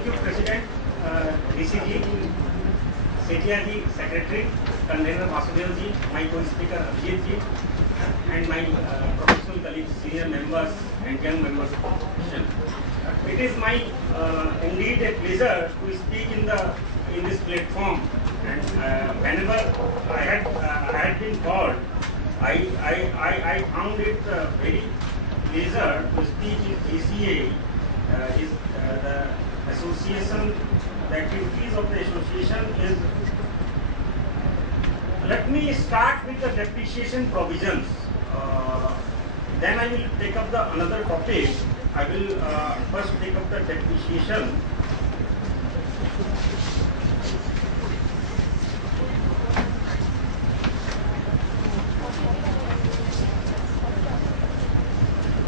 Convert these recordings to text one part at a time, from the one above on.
Thank you, President DC ji, Sethia ji, Secretary, Convener Vasudev ji, my co-speaker Abhijit ji, and my professional colleagues, senior members and young members of the profession. It is my indeed a pleasure to speak in this platform. And whenever I had been called, I found it very pleasure to speak in ACA. The association, the activities of the association is. Let me start with the depreciation provisions. Then I will take up the another topic. I will first take up the depreciation.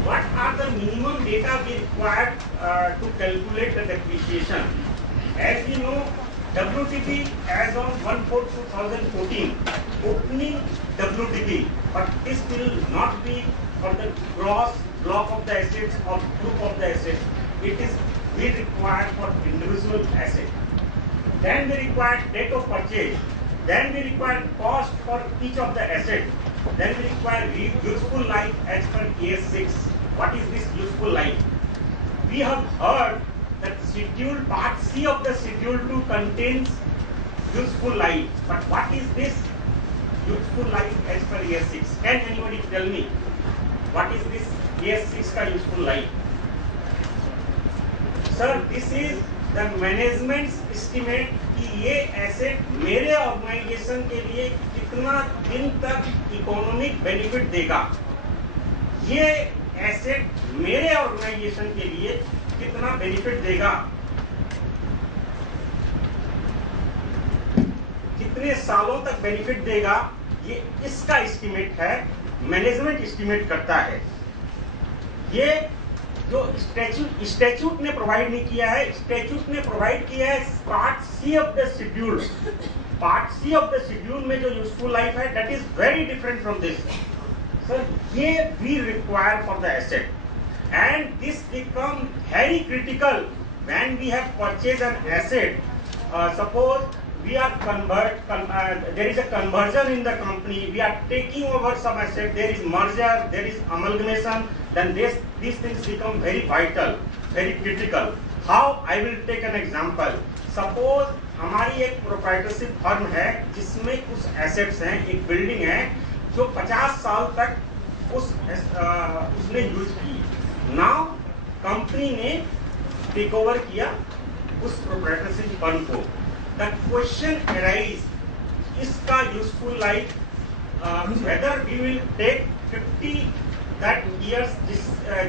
What are the minimum data we required to calculate the depreciation? As we know, WTP as on 1/4/2014, opening WTP, but this will not be for the gross block of the assets or group of the assets. It is we require for individual asset. Then we require date of purchase. Then we require cost for each of the asset. Then we require useful life as per AS6. What is this useful life? We have heard that schedule part C of the schedule 2 contains useful life. But what is this useful life as per AS6? Can anybody tell me what is this AS6 का useful life? Sir, this is the management's estimate कि ये asset मेरे organisation के लिए कितना दिन तक economic benefit देगा, ये एसेट मेरे ऑर्गेनाइजेशन के लिए कितना बेनिफिट देगा, कितने सालों तक बेनिफिट देगा, ये इसका एस्टिमेट है, मैनेजमेंट एस्टिमेट करता है। ये जो स्टैट्यूट ने प्रोवाइड नहीं किया है, स्टैट्यूट ने प्रोवाइड किया है part C of the schedule. Part C of the schedule में जो यूजफुल लाइफ है, that is very different from this. Sir, ये we require for the asset and this become very critical when we have purchased an asset. Suppose we are there is a conversion in the company, we are taking over some asset, there is merger, there is amalgamation, then these things become very vital, very critical. How? I will take an example. Suppose हमारी एक proprietorship firm है जिसमें कुछ assets हैं, एक building है जो 50 साल तक उसने यूज की। नाउ कंपनी ने टेक ओवर किया उस प्रोप्राइटरशिप फर्म को। द क्वेश्चन अराइज, इसका useful life whether we will take 50 that years,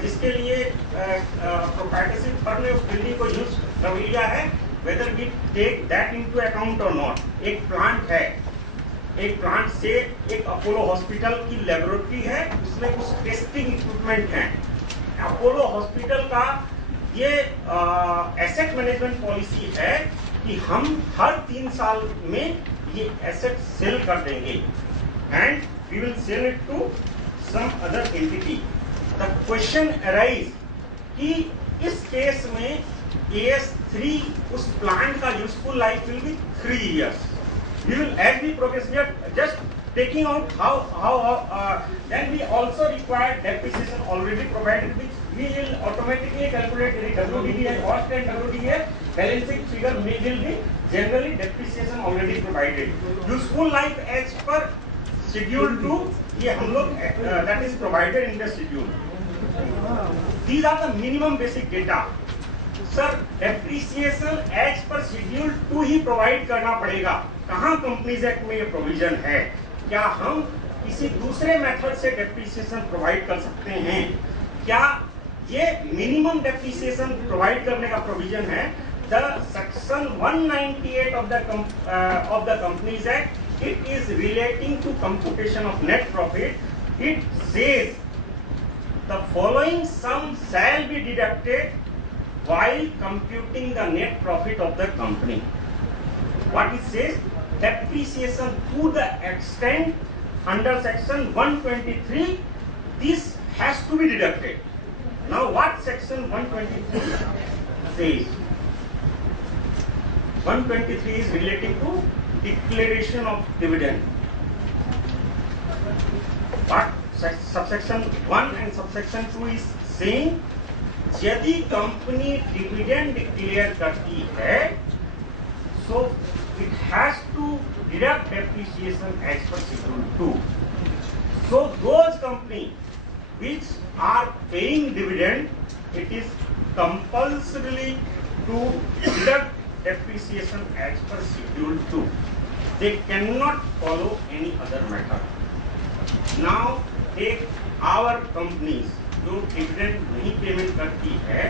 जिसके लिए प्रोप्राइटरशिप फर्म ने उस बिल्डिंग को यूज कर लिया है, whether we take that into account और नॉट। एक प्लांट है, एक प्लांट से एक अपोलो हॉस्पिटल की लेबोरेटरी है, उसमें कुछ टेस्टिंग इक्विपमेंट हैं। अपोलो हॉस्पिटल का ये एसेट मैनेजमेंट पॉलिसी है कि हम हर 3 साल में ये एसेट सेल कर देंगे and we will sell it to some other entity. The question arise कि इस केस में AS3 उस प्लांट का useful life will be 3 years. We will, as we progress, we are just taking out how then we also require depreciation already provided, which we will automatically calculate the WDV and cost and WDV balancing figure will be generally depreciation already provided. Useful life as per schedule 2, ये हम लोग that is provided in the schedule. These are the minimum basic data. Sir, depreciation as per schedule 2 he provide करना पड़ेगा। कहाँ companies act में ये provision है? क्या हम किसी दूसरे मेथड से डेप्रिसिएशन प्रोवाइड कर सकते हैं? क्या ये मिनिमम डेप्रिसिएशन प्रोवाइड करने का प्रोविजन है? The section 198 of the companies act, it is relating to computation of net profit. It says the following sum shall be deducted while computing the net profit of the company. What it says? Depreciation to the extent under section 123, this has to be deducted. Now what section 123 says? 123 is relating to declaration of dividend. But subsection 1 and subsection 2 is saying यदि company dividend declare करती है so it has to deduct depreciation as per schedule 2. So those companies which are paying dividend, it is compulsorily to deduct depreciation as per schedule 2. They cannot follow any other method. Now take our companies जो dividend नहीं payment करती है,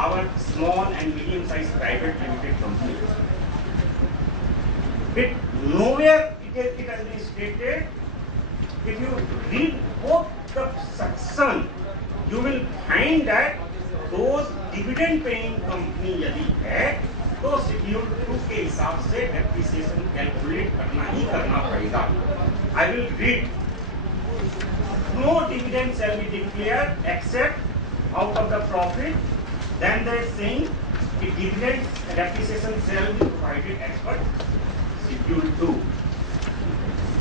our small and medium sized private limited companies. It nowhere it has been stated. If you read both the section, you will find that those dividend paying company यदि है तो schedule 2 के हिसाब से depreciation calculate करना ही करना पड़ेगा. I will read. No dividend shall be declared except out of the profit. Then they are saying the dividend depreciation shall be provided as per schedule 2.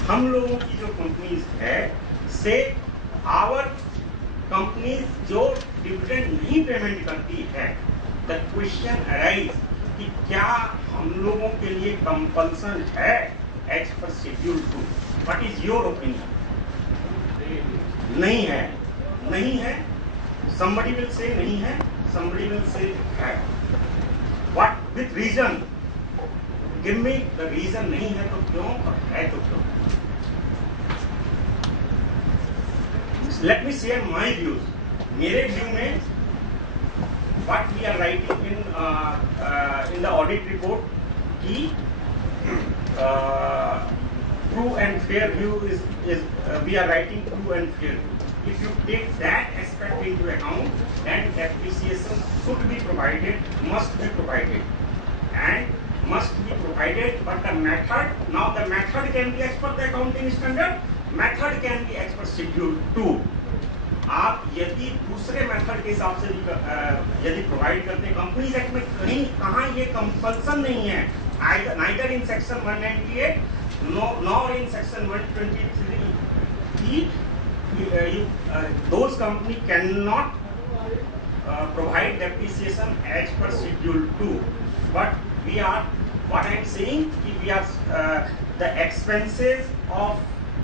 हम लोगों की जो कंपनीज है से our कंपनीज जो डिविडेंड नहीं पेमेंट करती है, the question arise कि क्या हम लोगों के लिए कंपल्सन है as per schedule 2. What is your opinion? नहीं है, नहीं है. Somebody will say नहीं है, somebody will say है. What with reason? Give me the reason. नहीं है तो क्यों और है तो क्यों? Let me share my views. मेरे व्यू में what we are writing in the audit report कि true and fair view is we are writing true and fair view. If you take that aspect into account, then depreciation should be provided, must be provided, and must be provided. But the method, now the method can be as per the accounting standard, method can be as per schedule 2. आप यदि दूसरे method के हिसाब से यदि provide करते हैं, companies act में कहीं कहाँ ये कंपल्सन नहीं है. Neither in section 198 nor in section 123 those company cannot provide depreciation as per schedule 2. But we are, what I am saying, we are the expenses of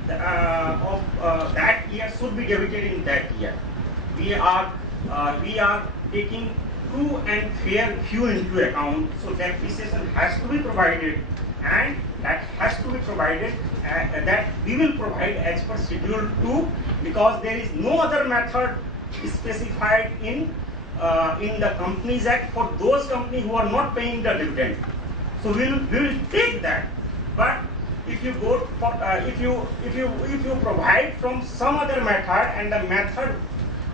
that year should be debited in that year. We are taking true and fair view into account. So depreciation has to be provided, and that has to be provided that we will provide as per schedule 2, because there is no other method specified in the Companies Act for those companies who are not paying the dividend. So we will take that. But if you go for, if you provide from some other method and the method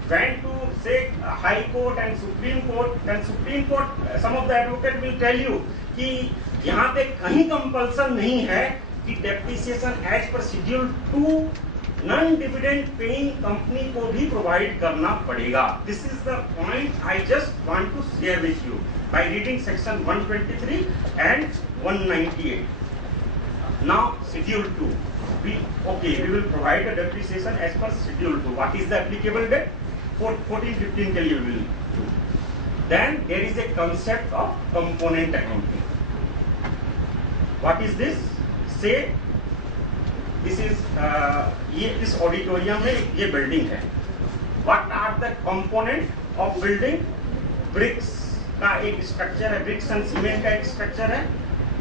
went to say High Court and Supreme Court, then Supreme Court, some of the advocate will tell you कि यहाँ पे कहीं compulsion नहीं है कि depreciation as पर schedule 2 non dividend paying company को भी प्रोवाइड करना पड़ेगा. This is the point I just want to share with you by reading section 123 and 198. Now schedule 2, we will provide the depreciation as per schedule 2. What is the applicable date? 14-15 के लिए will do. Then there is a concept of component accounting. What is this? Say this is ये इस auditorium में ये building है. What are the component of building? Bricks का एक structure है, bricks and cement का एक स्ट्रक्चर है.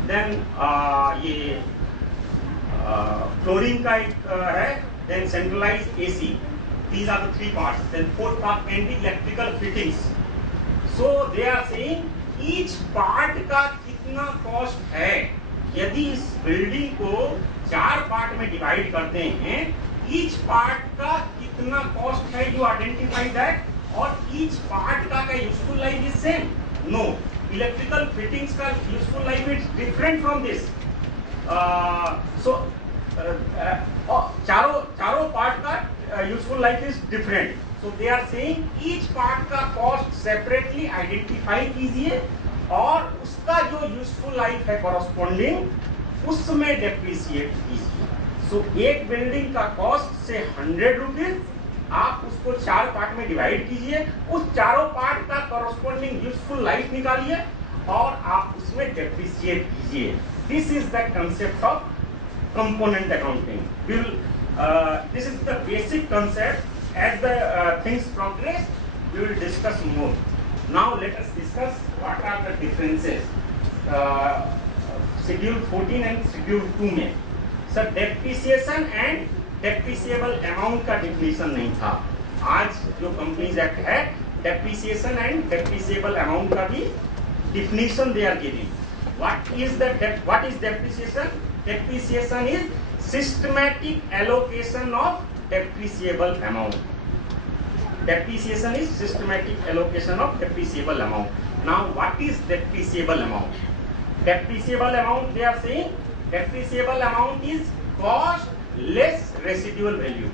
Then ये फ्लोरिंग का एक है. Then centralized AC. These are the 3 parts. Then 4th part can be electrical fittings. So they are saying each part का कितना कॉस्ट है. यदि इस बिल्डिंग को 4 पार्ट में डिवाइड करते हैं, each पार्ट का कितना कॉस्ट है, you identify that. और each पार्ट का useful life is same? No. Electrical fittings का useful life is different from this. So चारों पार्ट का useful life is different. So they are saying each part का cost separately identify कीजिए और उसका जो यूजफुल लाइफ है कॉरस्पॉन्डिंग उसमें डेप्रिसिएट कीजिए। सो एक बिल्डिंग का कॉस्ट से 100 रुपीज, आप उसको 4 पार्ट में डिवाइड कीजिए, उस चारों पार्ट का कॉरस्पॉन्डिंग यूजफुल लाइफ निकालिए और आप उसमें डेप्रिसिएट कीजिए। This is the concept of component accounting. This is the basic concept. As the things progress, we will discuss more. Now let us discuss what are the differences. Schedule 14 and Schedule 2 में sir depreciation and depreciable amount का definition नहीं था। आज जो companies act है depreciation and depreciable amount का भी definition they are giving. What is depreciation? Depreciation is systematic allocation of depreciable amount. Depreciation is systematic allocation of depreciable amount. Now, what is depreciable amount? Depreciable amount, they are saying, depreciable amount is cost less residual value.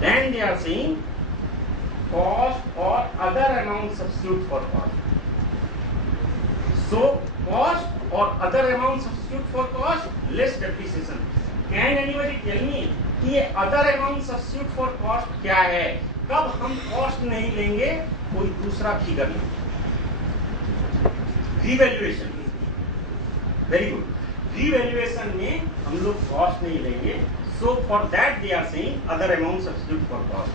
Then they are saying cost or other amount substitute for cost. So, cost or other amount substitute for cost, less depreciation. Can anybody tell me कि ये other amount substitute for cost क्या है? कब हम cost नहीं लेंगे, कोई दूसरा फिगर लेंगे? Revaluation. Very good. Revaluation में हम लोग cost नहीं लेंगे. So for that they are saying other amount substitute for cost.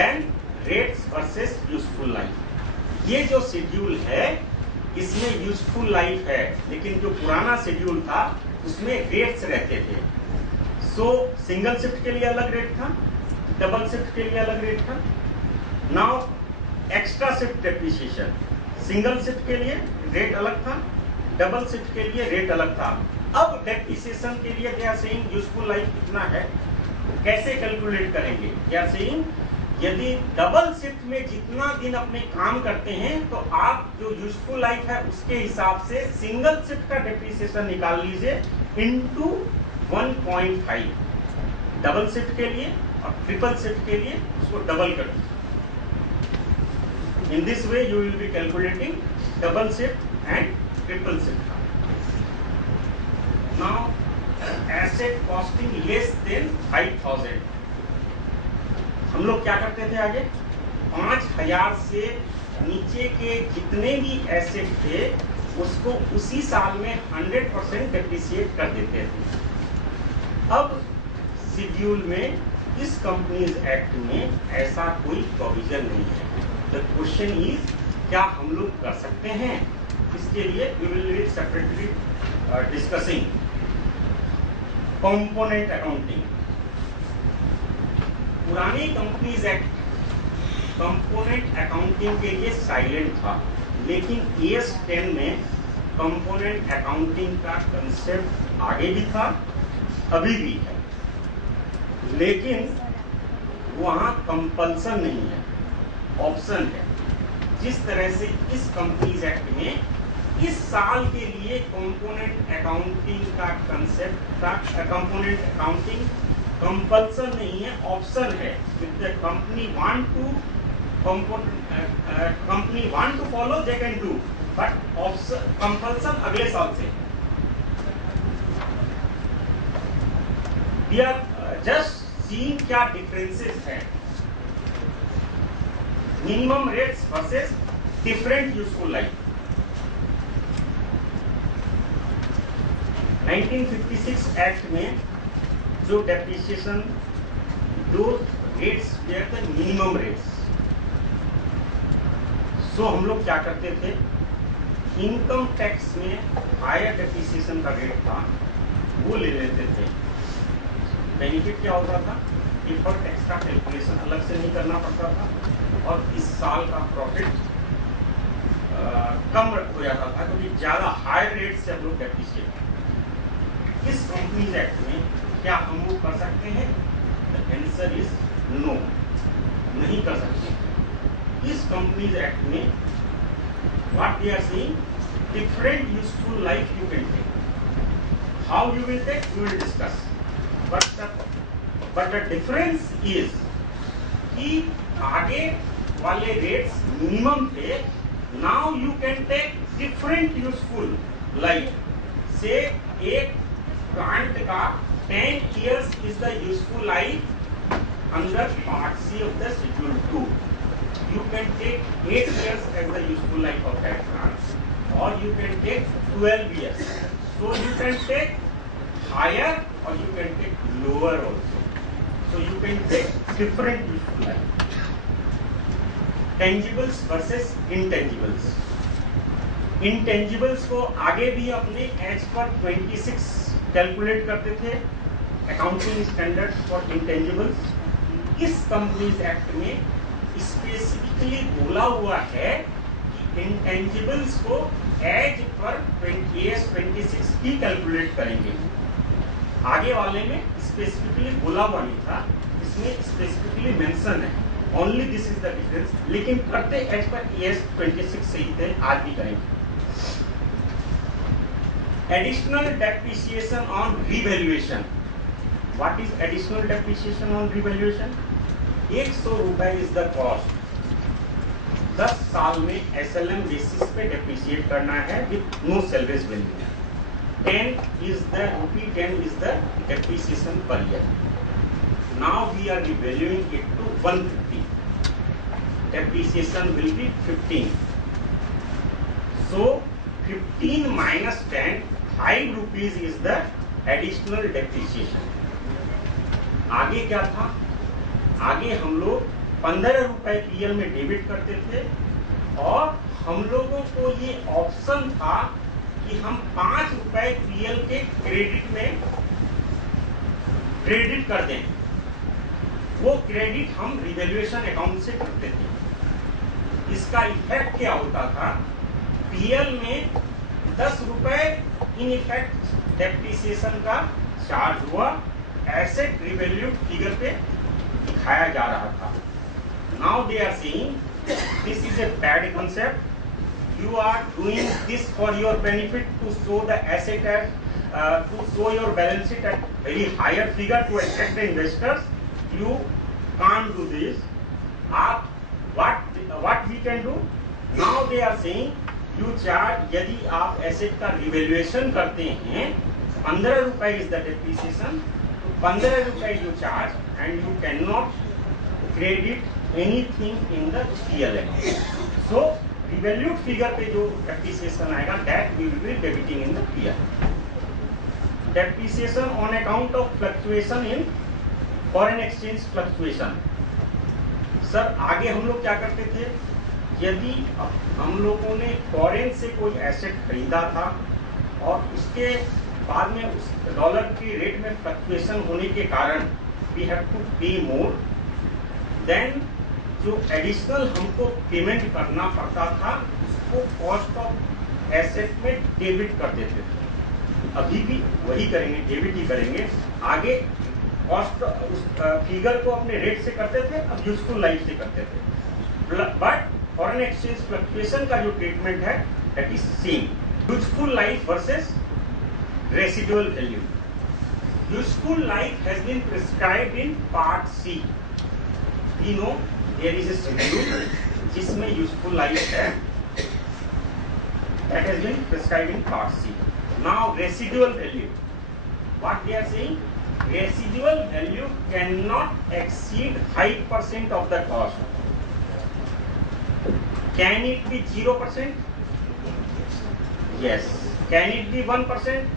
Then rates versus useful life. ये जो शेड्यूल है इसमें यूजफुल लाइफ है, लेकिन जो पुराना शेड्यूल था उसमें रेट्स रहते थे। सो सिंगल शिफ्ट के लिए अलग रेट था, डबल शिफ्ट के लिए अलग रेट था। Now extra shift depreciation, single shift के लिए रेट अलग था, डबल शिफ्ट के लिए रेट अलग था। अब डेप्रिसिएशन के लिए they are saying useful life कितना है, कैसे कैलकुलेट करेंगे? दे आर सेइंग यदि डबल शिफ्ट में जितना दिन अपने काम करते हैं तो आप जो यूजफुल लाइफ है उसके हिसाब से सिंगल शिफ्ट का डेप्रिसिएशन निकाल लीजिए इनटू 1.5 डबल शिफ्ट के लिए, और ट्रिपल शिफ्ट के लिए उसको डबल कर दीजिए। In this way you will B calculating double shift and triple shift. Now asset costing less than 5000, हम लोग क्या करते थे आगे? 5000 से नीचे के जितने भी एसेट थे उसको उसी साल में 100% डेप्रिसिएट कर देते थे। अब शेड्यूल में इस कंपनीज एक्ट में ऐसा कोई प्रोविजन नहीं है। द क्वेश्चन इज क्या हम लोग कर सकते हैं? इसके लिए we will be separately discussing component accounting. पुरानी कंपनीज एक्ट कंपोनेंट अकाउंटिंग के लिए साइलेंट था, लेकिन AS 10 में कंपोनेंट अकाउंटिंग का कंसेप्ट आगे भी था, अभी भी है, लेकिन वहाँ कंपल्सन नहीं है, ऑप्शन है। जिस तरह से इस कंपनीज एक्ट में इस साल के लिए कंपोनेंट अकाउंटिंग का कंसेप्ट था, कंपोनेंट अकाउंटिंग कंपल्सन नहीं है, ऑप्शन है। If the company want to follow, they can do, but compulsion अगले साल से। We are just seeing क्या differences है। Minimum rates versus different useful life। 1956 act में जो डेप्रिसिएशन दो rates were the minimum rates. So हम लोग क्या करते थे, इनकम टैक्स में हायर डेप्रिसिएशन का रेट था वो ले लेते थे। बेनिफिट क्या होता था, डिफर्ड टैक्स का कैलकुलेशन अलग से नहीं करना पड़ता था और इस साल का प्रॉफिट कम हो जाता था क्योंकि ज्यादा हायर रेट से हम लोग डेप्रिसिएट। इस कंपनीज एक्ट में क्या हम लोग कर सकते हैं? द आंसर इज नो, नहीं कर सकते। इस कंपनीज एक्ट में what they are saying, different useful life you can take. How you will take, we will discuss, but the difference is कि आगे वाले रेट्स मिनिमम थे, Now you can take different useful life. Say एक plant का 10 years is the useful life under part C of the schedule 2. You can take 8 years as the useful life of that plant, or you can take 12 years. So you can take higher or you can take lower also. So you can take different useful life. Tangibles versus intangibles. Intangibles को आगे भी अपने as per 26 calculate करते थे, accounting standards for intangibles. इस companies act में specifically बोला हुआ है कि इंटेंजिबल्स को एज पर 26 ही कैलकुलेट करेंगे. आगे वाले में स्पेसिफिकली बोला हुआ नहीं था, इसमें स्पेसिफिकली मेंशन है. Only this is the difference. लेकिन करते एज पर 26 से ही थे, आज भी करेंगे. Additional depreciation on revaluation. What is additional depreciation on revaluation? 100 रुपए इज द कॉस्ट. 10 साल में SLM बेसिस पे डेप्रिसिएट करना है with no salvage value. 10 is the depreciation per year. Now we are revaluing it to 150. Depreciation will be 15. So 15 minus 10, 5 rupees is the additional depreciation. आगे क्या था? आगे हम लोग 15 रुपए PL में डेबिट करते थे, और हम लोगों को ये ऑप्शन था कि हम 5 रुपए PL के क्रेडिट में क्रेडिट कर दें. वो क्रेडिट हम रिवैल्यूएशन अकाउंट से करते थे. इसका इफेक्ट क्या होता था? PL में 10 रुपए इन इफेक्ट डेप्रिसिएशन का चार्ज हुआ, एसेट रिवैल्यूड फिगर पे दिखाया जा रहा था. Now they are saying this is a bad concept. You are doing this for your benefit to show the asset to show your balance sheet at very higher figure to attract the investors. You can't do this. What we can do? Now they are saying you charge. यदि आप asset का revaluation करते हैं, 15 रुपए is the depreciation. 15 रुपए you charge and you cannot credit anything in the PL account. So revalued figure पे जो depreciation आएगा that will be debiting in the PL. Depreciation on account of fluctuation in foreign exchange fluctuation. Sir आगे हम लोग क्या करते थे? यदि हम लोगों ने फॉरेन से कोई एसेट खरीदा था और उसके बाद में उस डॉलर के रेट में फ्लक्चुएशन होने के कारण वी हैव टू पे मोर, देन जो एडिशनल हमको पेमेंट करना पड़ता था उसको कॉस्ट ऑफ एसेट में डेबिट कर देते थे. अभी भी वही करेंगे, डेबिट ही करेंगे. आगे कॉस्ट उस फिगर को अपने रेट से करते थे, अब यूजफुल लाइफ से करते थे. बट फॉरेन एक्सचेंज फ्लक्चुएशन का जो ट्रीटमेंट है that is same. Useful life versus residual value. Useful life has been prescribed in part C. We know there is a schedule जिसमें useful life है, that has been prescribed in part C. Now residual value, what they are saying, residual value cannot exceed 5% of the cost. Can it be 0%? Yes. Can it be 1%?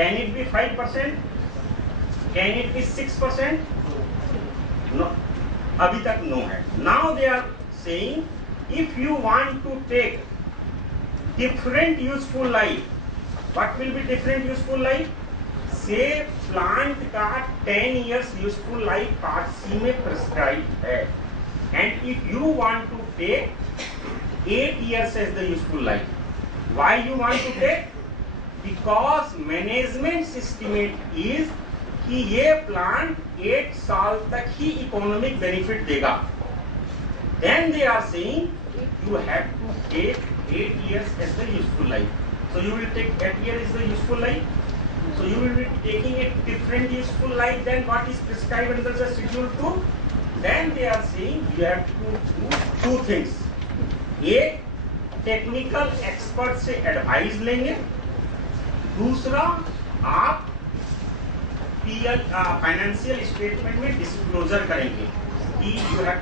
Can it be 5%? Can it be 6%? No. अभी तक know है. Now they are saying if you want to take different useful life, what will be different useful life? Say plant का 10 years useful life part C में prescribe है, and if you want to take 8 years as the useful life. Why you want to take? Because management estimate is कि ये plant 8 साल तक ही economic benefit देगा. Then they are saying you have to take 8 years as the useful life. So you will take 8 years as the useful life. So you will be taking a different useful life than what is prescribed under the schedule 2. Then they are saying you have to do two things. A, technical expert से advice लेंगे। दूसरा, आप financial statement में disclosure करेंगे कि you have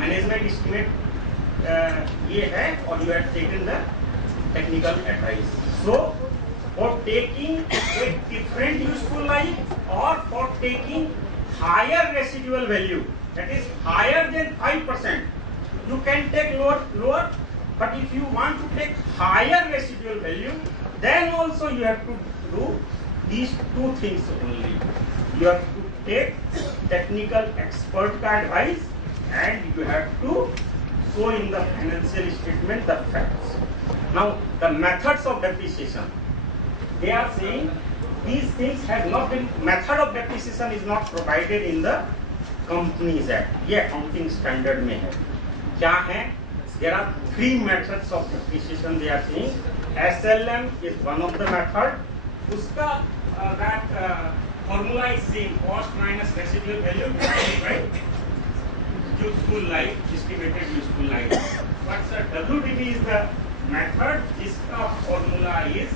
management estimate ये है और you have taken the technical advice. So for taking a different useful life or for taking higher residual value, that is higher than 5%, you can take lower, but if you want to take higher residual value, then also you have to do these two things only. You have to take technical expert ka advice and you have to show in the financial statement the facts. Now the methods of depreciation, they are saying these things have not been, method of depreciation is not provided in the Companies Act. ये accounting standard में है। क्या है? There are 3 methods of depreciation they are saying. SLM is one of the method. उसका that formula is same, cost minus residual value, right? Useful life, estimated useful life. But sir, WDV is the method. जिसका formula is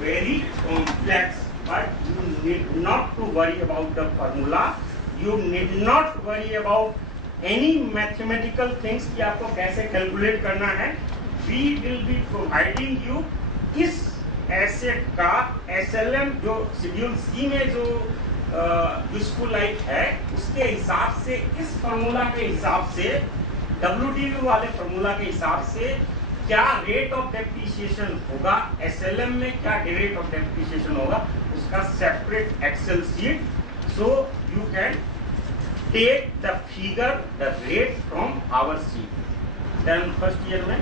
very complex, but you need not to worry about the formula. You need not worry about any mathematical things कि आपको कैसे calculate करना है. We will be providing you इस asset का SLM जो schedule C में जो यूजफुल लाइफ है उसके हिसाब से, इस फार्मूला के हिसाब से, WDV वाले फार्मूला के हिसाब से क्या रेट ऑफ डेप्रिसिएशन होगा, SLM में क्या रेट ऑफ डेप्रिसिएशन होगा, उसका separate Excel sheet. So you can take the figure, the rate from our sheet. Then first year में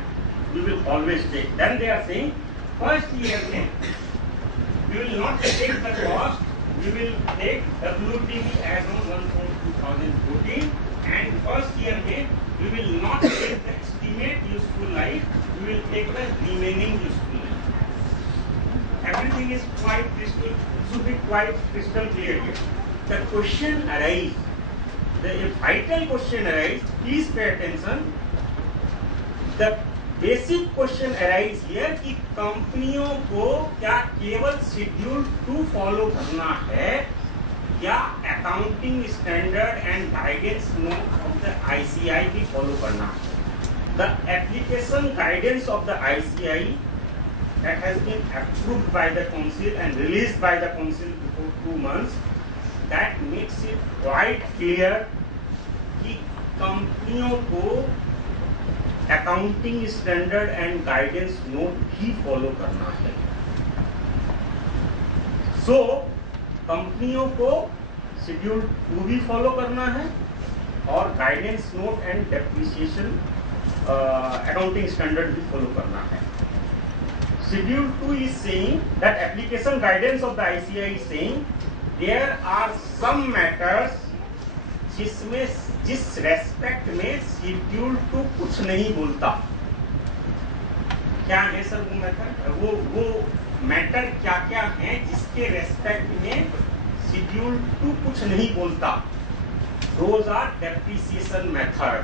we will always take. Then they are saying first year में we will not take the cost, we will take WDV as on 1/2014 and first year में we will not take the estimate useful life, we will take the remaining useful life. Everything is quite crystal, should be quite crystal clear here. The question arises, the vital question arises, please pay attention. The basic question arises here कि कंपनियों को क्या केवल schedule 2 follow करना है या accounting standard and guidance note of the ICI भी follow करना है. The application guidance of the ICI that has been approved by the council and released by the council before 2 months, that makes it quite clear कि कंपनियों को accounting standard and guidance note भी follow करना है. सो कंपनियों को schedule 2 भी follow करना है और guidance note and depreciation accounting standard भी फॉलो करना है. Schedule 2 is saying that application guidance of the ICI is saying there are some matters जिसमें जिस रेस्पेक्ट में शेड्यूल 2 कुछ नहीं बोलता. क्या है सर वो मैटर? वो मैटर क्या क्या हैं जिसके रेस्पेक्ट में शेड्यूल 2 कुछ नहीं बोलता? Those are depreciation method.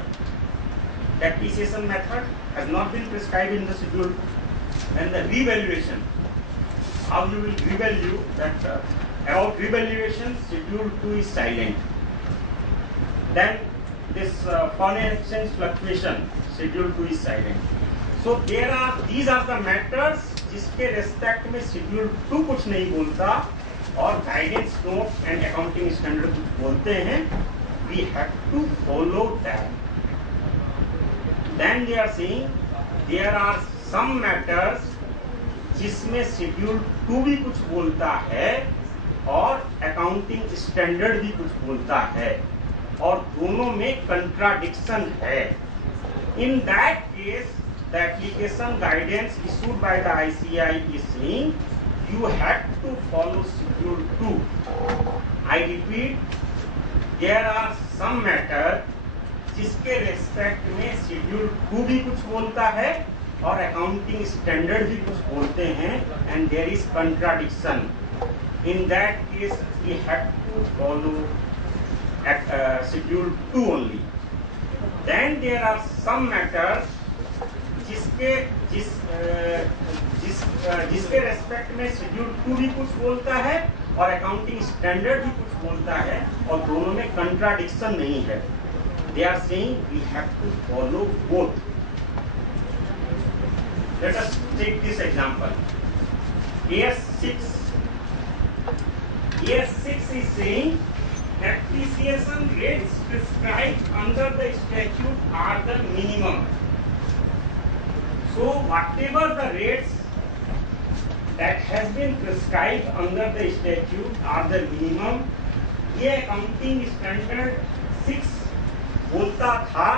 Depreciation method has not been prescribed in the schedule. And the revaluation, how you will revalue that, about revaluation, schedule 2 is silent. Then this foreign exchange fluctuation, schedule 2 is silent. So these are the matters जिसके respect में schedule 2 कुछ नहीं बोलता और guidance note and accounting standard कुछ बोलते हैं. We have to follow that. Then they are saying there are some matters जिसमें शेड्यूल 2 भी कुछ बोलता है और अकाउंटिंग स्टैंडर्ड भी कुछ बोलता है और दोनों में कंट्राडिक्शन है. इन that case the application guidance issued by the ICI is saying you have to follow schedule 2. I repeat, there are some matter जिसके रेस्पेक्ट में शेड्यूल 2 भी कुछ बोलता है और अकाउंटिंग स्टैंडर्ड भी कुछ बोलते हैं and there is contradiction. In that case we have to follow schedule 2 only. Then there are some matters जिसके जिसके रेस्पेक्ट में शेड्यूल 2 भी कुछ बोलता है और अकाउंटिंग स्टैंडर्ड भी कुछ बोलता है और दोनों में कंट्राडिक्शन नहीं है. They are saying we have to follow both. Let us take this example. AS6 is saying depreciation rates prescribed under the statute are the minimum. So whatever the rates that has been prescribed under the statute are the minimum. ये accounting standard 6 बोलता था,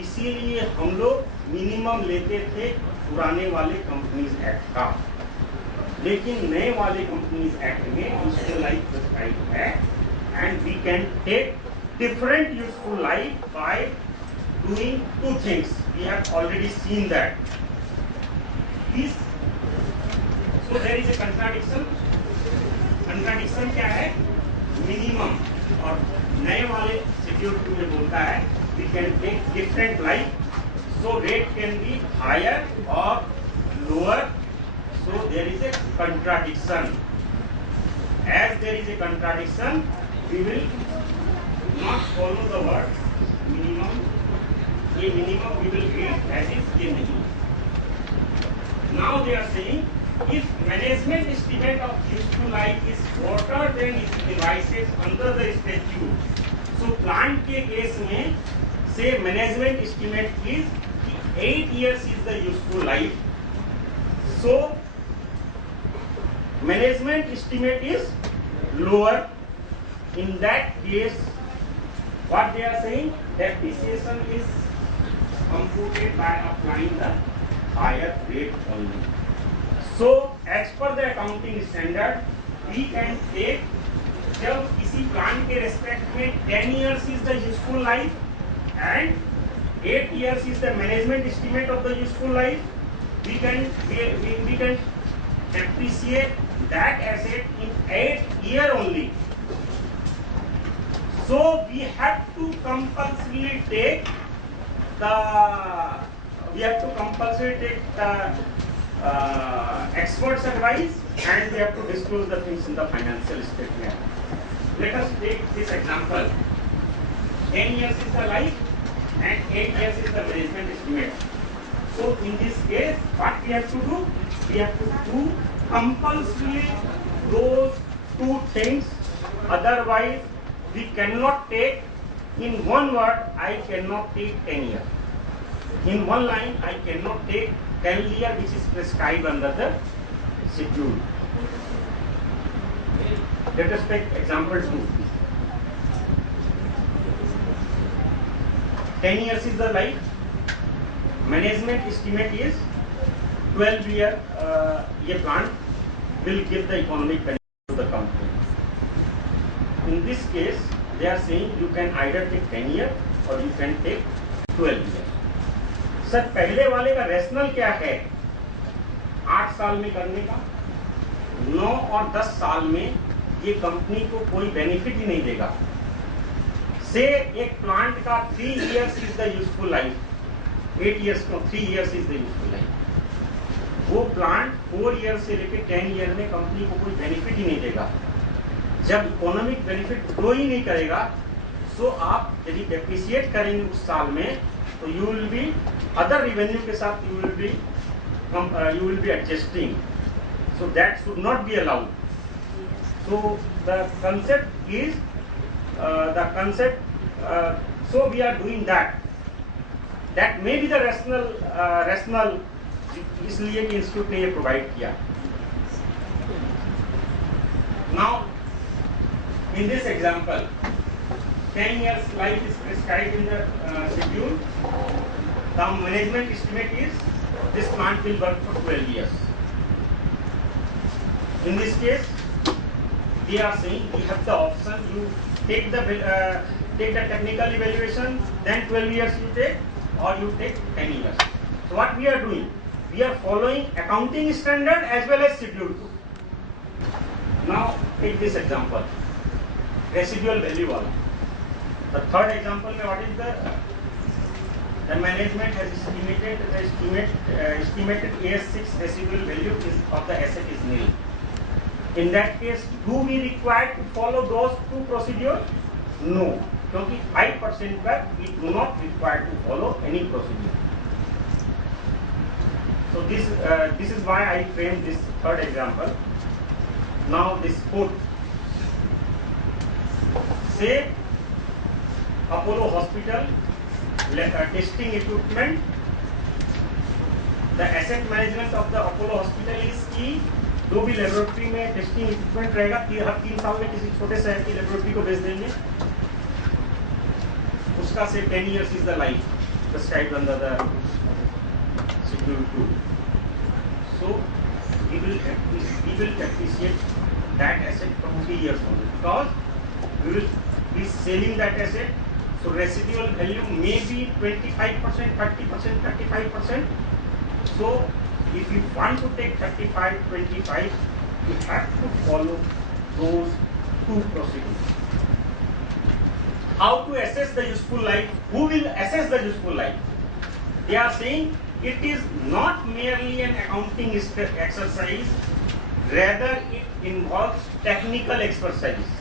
इसीलिए हम लोग minimum लेते थे पुराने वाले कंपनीज एक्ट का. लेकिन नए वाले कंपनीज एक्ट में यूजफुल लाइफ प्रिस्क्राइब है and we can take different useful life by doing 2 things. We have already seen that. So there is a contradiction. Contradiction क्या है? Minimum और नए वाले शेड्यूल 2 में बोलता है we can take different life, so rate can be higher or lower. So there is a contradiction. As there is a contradiction, we will not follow the word minimum. ये minimum we will read as is ये नहीं. Now they are saying if management estimate of useful life is shorter than its devices under the statute. So plant के case में say management estimate is 8 years is the useful life. So management estimate is lower. In that case, what they are saying, depreciation is computed by applying the higher rate only. So as per the accounting standard, we can take जब किसी plan के respect में 10 years is the useful life and 8 years is the management estimate of the useful life, we can depreciate that asset in 8 years only. So we have to compulsorily take the experts' advice and we have to disclose the things in the financial statement. Let us take this example. 10 years is the life and 8 years is the management estimate. So in this case, what we have to do? We have to do compulsorily those 2 things. Otherwise, we cannot take in one word. I cannot take 10 years. In one line, I cannot take 10 years, which is prescribed under the schedule. Let us take example 2. 10 years is the life. Management estimate is 12 years. ये plant will give the economic benefit to the company. In this case, they are saying you can either take 10 years or you can take 12 years. Sir पहले वाले का rational क्या है? 8 साल में करने का, 9 और 10 साल में ये कंपनी को कोई बेनिफिट ही नहीं देगा. से एक प्लांट का 3 years is the useful life, 8 years को 3 years is the useful life. वो प्लांट 4 years से लेकर 10 years में कंपनी को कोई बेनिफिट ही नहीं देगा. जब इकोनॉमिक बेनिफिट ग्रो ही नहीं करेगा, सो आप यदि डेप्रिसिएट करेंगे उस साल में, तो you will B other revenue के साथ you will be adjusting. So that should not be allowed. So the concept is so we are doing that. That may be the rational इसलिए कि इंस्टीट्यूट ने ये प्रोवाइड किया. Now in this example, 10 years life is prescribed in the schedule. The management estimate is this plant will work for 12 years. In this case, they are saying we have the option. You take the technical evaluation, then 12 years you take, or you take 10 years. So what we are doing? We are following accounting standard as well as schedule 2. Now take this example, residual value wala. The third example में what is the The management has estimated AS6 residual value of the asset is nil. In that case, do we require to follow those two procedures? No, क्योंकि 5% पर we do not require to follow any procedure. So this is why I framed this third example. Now this fourth. Say Apollo Hospital testing equipment. The asset management of the Apollo Hospital is कि जो भी laboratory में testing equipment रहेगा हर 3 साल में किसी छोटे शहर की लेबोरेटरी को भेज देंगे, उसका से 10 years is the life prescribed under the Schedule 2. So we will appreciate that asset from 3 years only, because we will be selling that asset. So residual value may be 25%, 30%, 35%. So if you want to take 35, 25, you have to follow those two procedures. How to assess the useful life? Who will assess the useful life? They are saying it is not merely an accounting exercise, rather it involves technical exercise.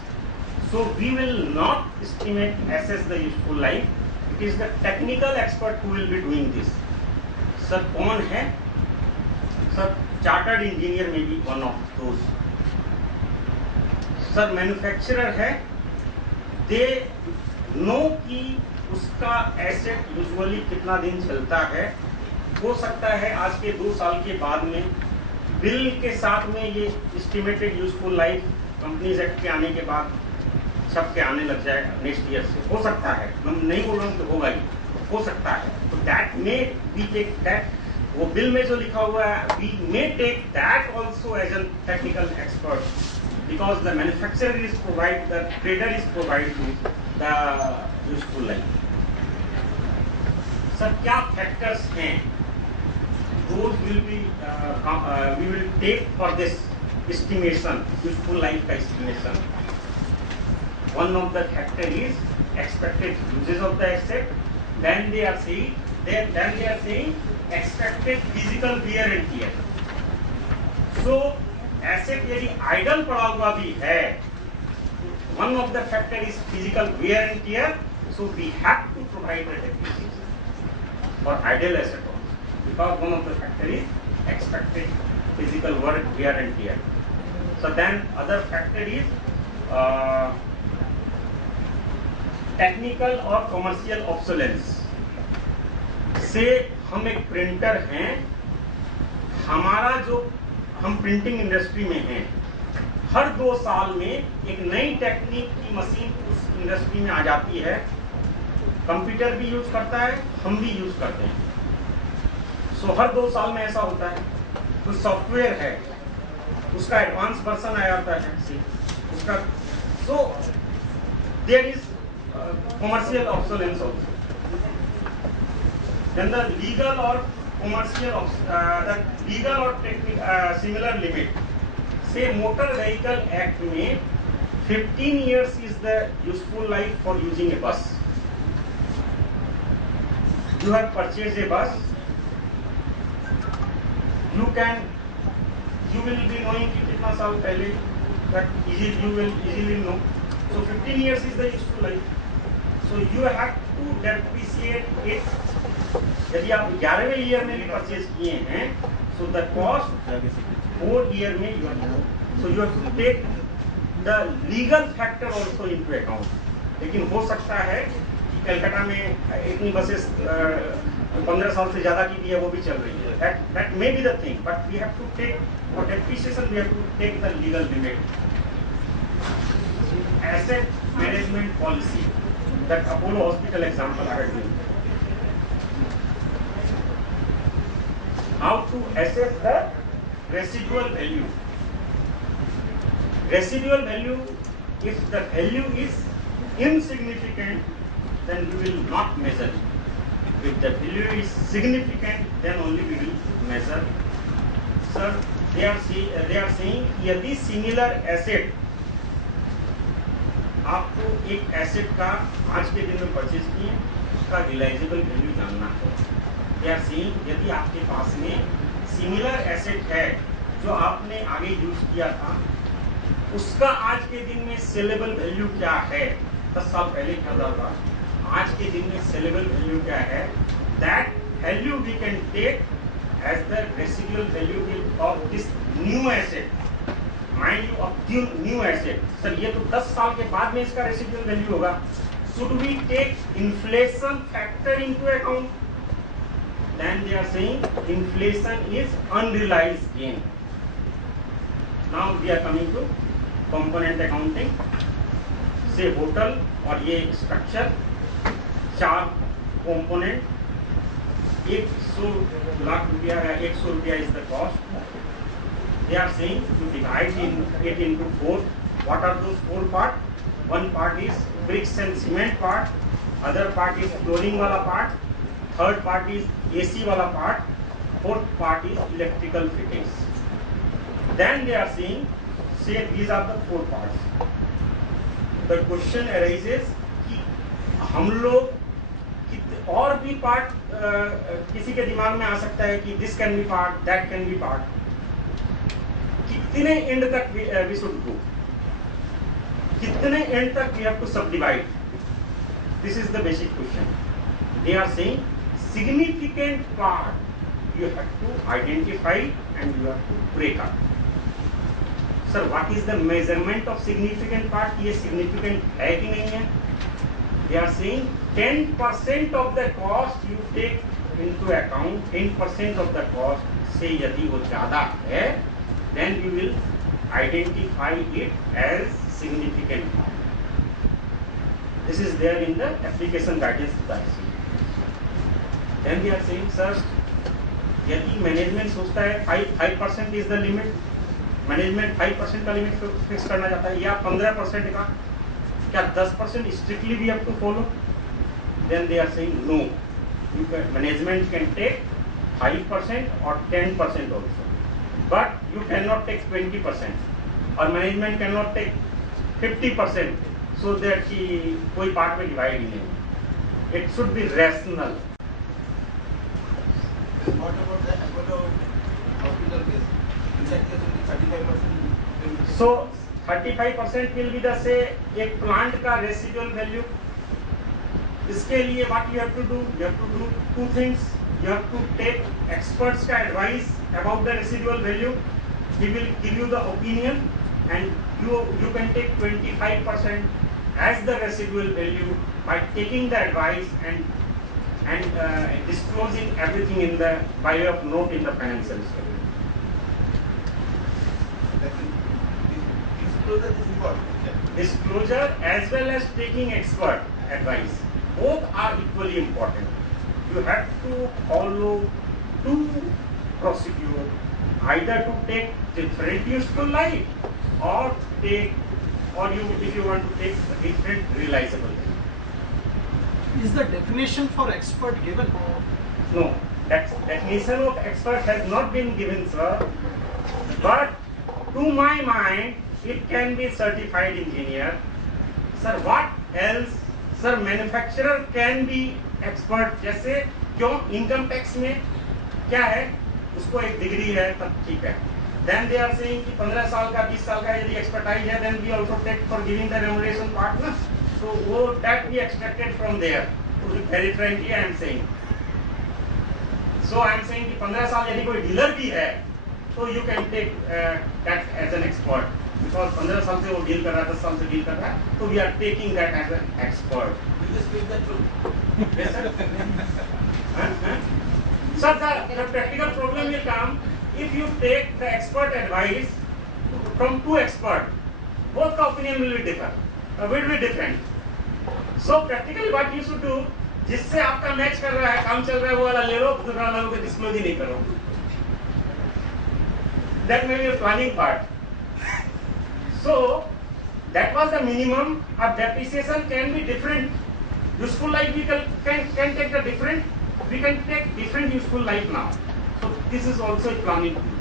So we will not assess the useful life. It is the technical expert who will be doing this. Sir, कौन है? Sir, chartered engineer may be one of those. Sir, manufacturer है. They know कि उसका asset usually कितना दिन चलता है. हो सकता है आज के 2 साल के बाद में बिल के साथ में ये estimated useful life companies act के आने के बाद सबके आने लग जाए नेक्स्ट ईयर से. हो सकता है, मैं नहीं बोल रहा हूँ कि होगा ही, हो सकता है. तो दैट में वी टेक दैट, वो बिल में जो लिखा हुआ है we may take that also as an technical expert, because the manufacturer is provide, the trader is provide the useful life. Sir क्या फैक्टर्स हैं those will be we will take for this estimation, useful life का estimation? One of the factor is expected uses of the asset. Then they are saying expected physical wear and tear. So asset यदि idle पड़ा हुआ भी है, one of the factor is physical wear and tear. So we have to provide the depreciation for idle asset also, because one of the factor is expected physical wear and tear. So then other factor is technical और commercial obsolescence. से हम एक printer हैं, हमारा जो हम printing industry में हैं, हर 2 साल में एक नई टेक्निक की मशीन उस इंडस्ट्री में आ जाती है. कंप्यूटर भी यूज करता है, हम भी यूज करते हैं. सो हर 2 साल में ऐसा होता है. तो सॉफ्टवेयर है, उसका एडवांस वर्जन आ जाता है उसका. So there is commercial obsolescence also. Then the legal or commercial the legal or similar limit. Say motor vehicle act में 15 years is the useful life for using a bus. You have purchased a bus. You will be knowing कि कितना साल पहले, but you will easily know. So 15 years is the useful life. So you have to depreciate it. यदि आप 11वें year में भी purchase किए हैं, so the cost 4 year में you have, so you have to take the legal factor also into account. लेकिन हो सकता है कि कलकत्ता में इतनी बसेस 15 साल से ज्यादा की भी है, वो भी चल रही है. That may be the thing, but we have to take for depreciation, we have to take the legal limit. Asset management policy, that Apollo Hospital example I had given. How to assess the residual value? Residual value, if the value is insignificant, then we will not measure it. If the value is significant, then only we will measure. Sir, they are saying यदि similar asset, आपको एक asset का आज के दिन में purchase किए, उसका रिलाइजेबल वैल्यू जानना है। दे आर सेइंग यदि आपके पास में सिमिलर एसेट है जो आपने आगे यूज किया था, उसका आज के दिन में सेलेबल वैल्यू क्या है, 10 साल पहले क्या था, आज के दिन में सेलेबल वैल्यू क्या है, that value we can take as the residual value of this new asset, mind you of new asset. Sir ये तो 10 साल के बाद में इसका रेसिडुअल वैल्यू होगा। Should we take inflation factor into account? Then they are saying inflation is unrealised gain. Now we are coming to component accounting. Say hotel और ये स्ट्रक्चर 4 कंपोनेंट, 100 लाख रुपया है, 100 रुपया is the cost. They are saying to divide it into 4. What are those 4 part? One part is bricks and cement part, other part is flooring वाला part, third part is AC वाला part, fourth part is electrical fittings. Then they are saying, say these are the 4 parts. The question arises कि हम लोग और भी part किसी के दिमाग में आ सकता है कि this can be part, that can be part. कितने एंड तक वी शुड गो, कितने एंड तक we have to subdivide? This is the basic question. They are saying significant part you have to identify and you have to break up. Sir what is the measurement of significant part? ये significant है कि नहीं है? They are saying 10% of the cost you take into account, 10% of the cost से यदि वो ज़्यादा है, then you will identify it as significant part. This is there in the application guidance to the ICA. Then they are saying, sir, यदि management सोचता है 5% is the limit, management 5% का limit fix करना चाहता है, या 15% का, क्या 10% strictly we have to follow? Then they are saying no, management can take 5% or 10% also, but you cannot take 20%, or management cannot take 50%, so that कोई part में divide ही नहीं। It should be rational. What about the hospital case? In that case, only 35%. So 35% will be the say एक plant का residual value। इसके लिए what you have to do? You have to do 2 things. You have to take experts का advice about the residual value. He will give you the opinion, and you can take 25% as the residual value by taking the advice and disclosing everything in the by way of note in the financial statement. Disclosure is important. Disclosure as well as taking expert advice, both are equally important. You have to follow 2 procedures, either to take different useful life, or if you want to take different realizable life. Is the definition for expert given? No, that definition of expert has not been given, sir. But to my mind, it can be certified engineer. Sir, what else? Sir, manufacturer can be expert. जैसे क्यों income tax में क्या है, उसको एक degree है तब ठीक है। Then they are saying कि 15 साल का 20 साल का यदि एक्सपर्टाइज है, then we also take for giving the remuneration part ना, so वो that we extracted from there. तो very frankly I am saying, so I am saying कि 15 साल यदि कोई डीलर भी है, तो you can take that as an expert, because 15 साल से वो डील कर रहा है, 10 साल से डील कर रहा है, तो we are taking that as an expert. You just speak the truth. Yes, sir. Sir, the practical problem will come if you take the expert advice from 2 experts. Both the opinion will be different. So practically what you should do, जिससे आपका match कर रहा है, काम चल रहा है, वो वाला ले लो, दूसरा वाला को डिस्क्लोज ही नहीं करो. That may be a planning part. So that was the minimum. Of depreciation can be different. Useful life we can take the different. We can take different useful life now. So this is also a planning tool.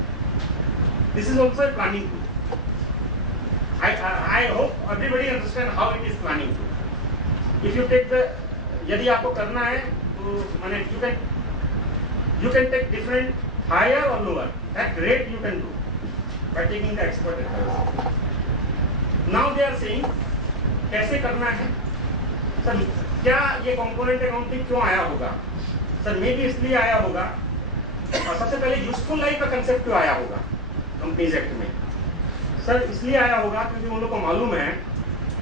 I hope everybody understand how it is planning tool. If you take the यदि आपको करना है तो माने you can take different higher or lower. That rate you can do by taking the expert advice. Now they are saying कैसे करना है sir, क्या ये कंपोनेंट अकाउंटिंग क्यों आया होगा सर? मे भी इसलिए आया होगा, और सबसे पहले यूजफुल लाइफ का कंसेप्ट क्यों आया होगा कंपनीज एक्ट में सर? इसलिए आया होगा क्योंकि उन लोग को मालूम है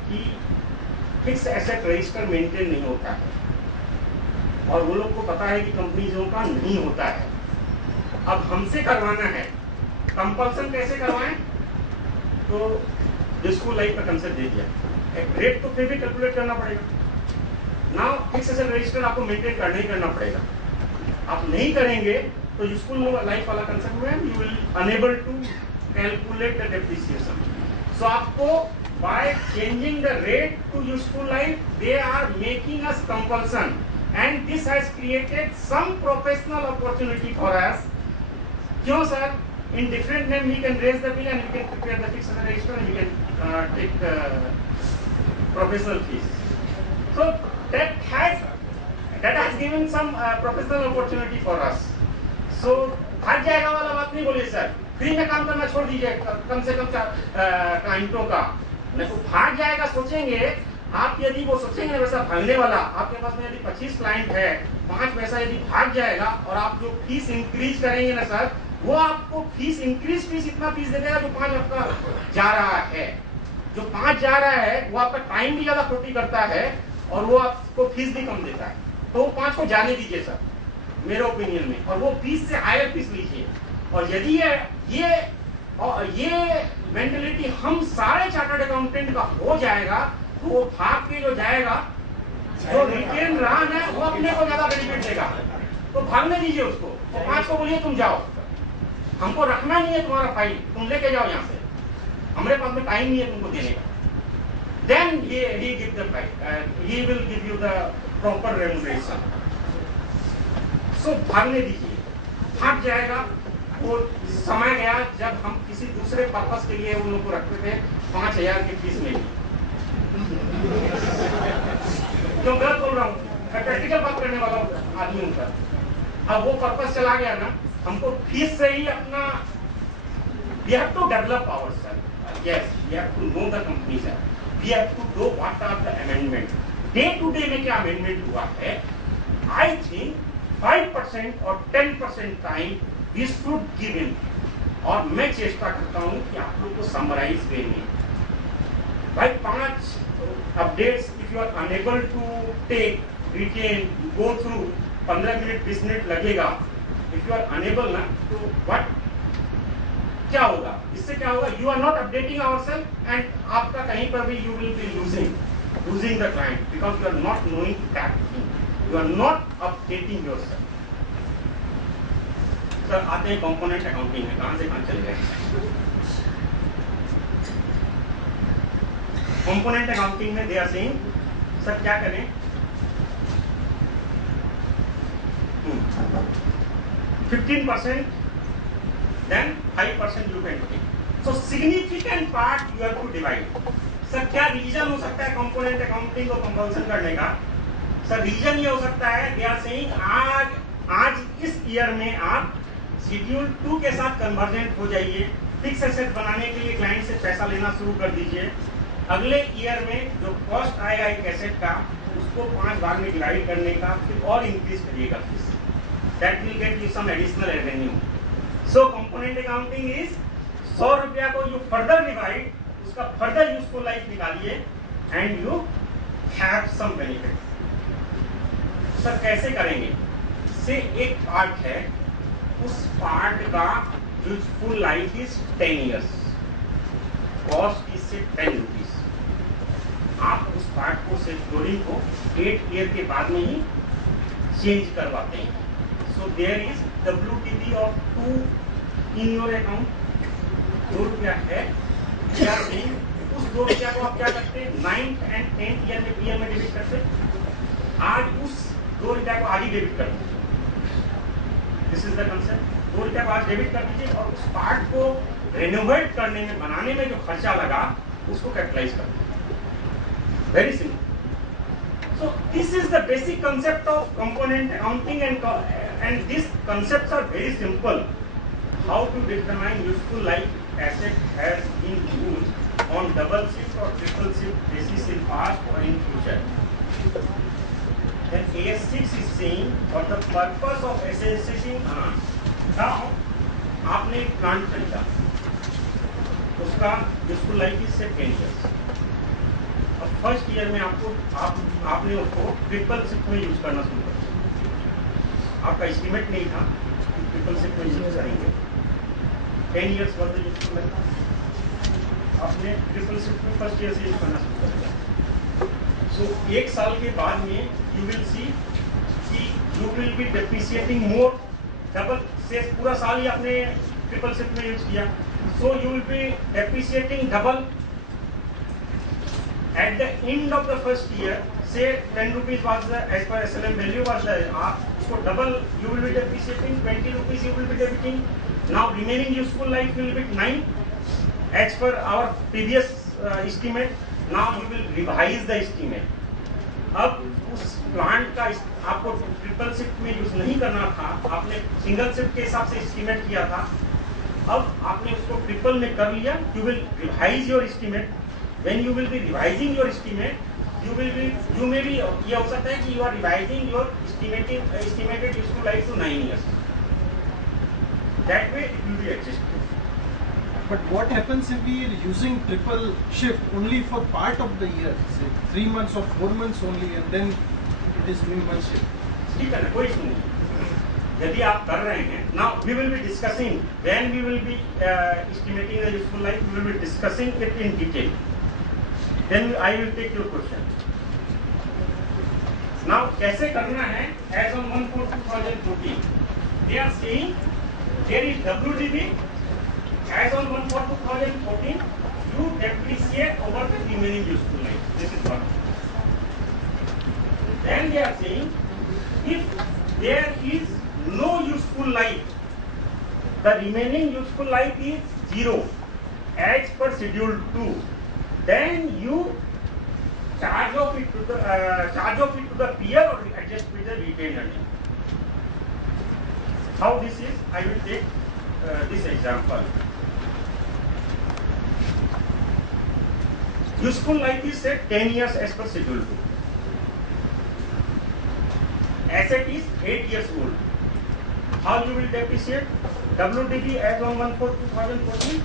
कि फिक्स एसेट रजिस्टर मेंटेन नहीं होता है, और वो लोग को पता है कि कंपनीजों का नहीं होता है। अब हमसे करवाना है, कंपल्सन कैसे करवाएं? तो यूजफुल लाइफ का कंसेप्ट दे दिया, रेट तो फिर भी कैलकुलेट करना पड़ेगा। नाउ फिक्स एसेट रजिस्टर आपको मेंटेन करना ही करना पड़ेगा। आप नहीं करेंगे तो यूजफुल लाइफ वाला कंसेप्ट में you will enable to calculate the depreciation. So आपको by changing the rate to useful life they are making us compulsion, and this has created some professional opportunity for us. क्यों sir? In different name we can raise the bill and we can prepare the fixed asset register and we can take professional fees. So that has given some professional opportunity for us. So भाग जाएगा वाला बात नहीं बोलिए sir, free में काम करना छोड़ दीजिए कम से कम क्लाइंटों का, नहीं तो भाग जाएगा। सोचेंगे आप, यदि वो सोचेंगे वैसा भागने वाला, आपके पास में यदि 25 क्लाइंट है, 5 पैसा यदि भाग जाएगा और आप जो फीस इंक्रीज करेंगे ना सर, वो आपको फीस इतना फीस दे देगा जो 5 आपका जा रहा है। जो 5 जा रहा है वो आपका टाइम भी ज्यादा खोटी करता है और वो आपको फीस भी कम देता है। तो वो 5 को जाने दीजिए सर मेरे ओपिनियन में, और वो फीस से हायर फीस लीजिए। और यदि ये मेंटेलिटी हम सारे चार्टर्ड अकाउंटेंट का हो जाएगा तो वो भाग के जो जाएगा, जो रिटेन रहा है वो अपने को ज्यादा बेनिफिट देगा। तो भागने दीजिए उसको, तो 5 को बोलिए तुम जाओ, हमको रखना नहीं है तुम्हारा फाइल, तुम लेके जाओ यहाँ से, हमारे पास में टाइम नहीं है तुमको देने का। Then he give the price, he will give you the proper remuneration. So भागने दीजिए, भाग जाएगा। वो समय गया जब हम किसी दूसरे पर्पस के लिए उन लोग को रखते थे 5000 की फीस में भी। क्यों गलत बोल रहा हूँ? प्रैक्टिकल बात करने वाला आदमी उनका। अब वो पर्पस चला गया ना, हमको फीस से ही अपना we have to develop ourselves. Yes, we have to know the company sir. We have to know what are the amendment. Day to day में क्या amendment हुआ है? I think 5% और 10% time we should give in. और मैं चेष्टा करता हूँ कि आप लोग को समराइज वे में भाई 5 updates if you are unable to take, retain, go through 15 minute 20 minute लगेगा। if you are unable ना, तो what क्या होगा? इससे क्या होगा? you are not updating ourselves and आपका कहीं पर भी you will be losing the client because you are not knowing that thing, you are not updating yourself। Sir आते हैं कंपोनेंट अकाउंटिंग में, कहां से कहां चले गए? कंपोनेंट अकाउंटिंग में दे आर सेइंग सर क्या करें? 15% then 5% you can take. So significant part you have to divide. Sir क्या रीजन हो सकता है कंपोनेंट अकाउंटिंग को कंपल्सन करने का? सर रीजन ये हो सकता है दे आर सेइंग आज इस ईयर में आप शेड्यूल 2 के साथ कन्वर्जेंट हो जाइए, फिक्स एसेट बनाने के लिए क्लाइंट से पैसा लेना शुरू कर दीजिए। अगले ईयर में जो कॉस्ट आएगा एक एसेट का उसको 5 भाग में डिवाइड करने का, फिर और इंक्रीज करिएगा fees. That will get you some additional revenue. So component accounting is 100 रुपया को यू फर्दर डिवाइड, उसका फर्दर यूजफुल लाइफ निकालिए and you have some benefit. Sir कैसे करेंगे? से एक पार्ट है, उस पार्ट का useful life is 10 years, cost इससे 10 रुपीज। आप उस पार्ट को शेड्यूलिंग को 8 ईयर के बाद में ही चेंज करवाते हैं। So there is WTB of 2 in your account 2 रुपया है। उस 2 रुपया को आप क्या करते हैं? 9th and 10th ईयर में पीएल में डेबिट करते हैं। आज उस 2 रुपया को आज ही डेबिट कर दीजिए। This is the concept. 2 रुपया को आज डेबिट कर दीजिए और उस पार्ट को रेनोवेट करने में, बनाने में जो खर्चा लगा उसको कैपिटलाइज कर दीजिए। Very simple. So So this is the basic concept of component accounting, and these concepts are very simple. How to determine useful life asset has been used on double shift or triple shift basis in past or in future. Then AS6 is saying for the purpose of assessing now आपने एक plant खरीदा, उसका useful life is से 10 years. अब first year में आपने उसको triple shift में यूज करना शुरू कर दिया. आपका एस्टिमेट नहीं था कि ट्रिपल शिफ्ट में यूज करेंगे. 10 years वर्थ यूजफुल लाइफ आपने ट्रिपल शिफ्ट में फर्स्ट ईयर से यूज करना शुरू कर दिया. सो एक साल के बाद में यू विल सी कि you will B depreciating more. Double से पूरा साल ही आपने ट्रिपल शिफ्ट में यूज किया, so you will B depreciating double. At the end of the first year, say 10 rupees was the as per SLM value was the so double you will be depreciating 20 rupees you will be debiting. Now remaining useful life will be 9 as per our previous estimate. Now you will revise the estimate. अब उस plant का आपको triple shift में use नहीं करना था, आपने single shift के हिसाब से एस्टिमेट किया था. अब आपने उसको ट्रिपल में कर लिया. You will revise your estimate. When you will be revising your estimate, you may be ये हो सकता है कि you are revising your estimated useful life to 9 years. That way it will be adjusted. But what happens if we are using triple shift only for part of the year, say 3 months or 4 months only, and then it is doing one shift? ठीक है ना, कोई issue नहीं. यदि आप कर रहे हैं, now we will be discussing when we will be estimating the useful life. We will be discussing it in detail. Then I will take your question. Now कैसे करना है? As on 1/4/2014, they are saying there is WDV. As on 1/4/2014, you depreciate over the remaining useful life. This is one. Then they are saying if there is no useful life, the remaining useful life is 0 as per schedule 2. Then you charge off it to the peer or adjust with the retained earning. How this is? I will take this example. Useful life is set 10 years as per schedule 2. Asset is 8 years old. How you will depreciate? WDV as on 1/4/2014.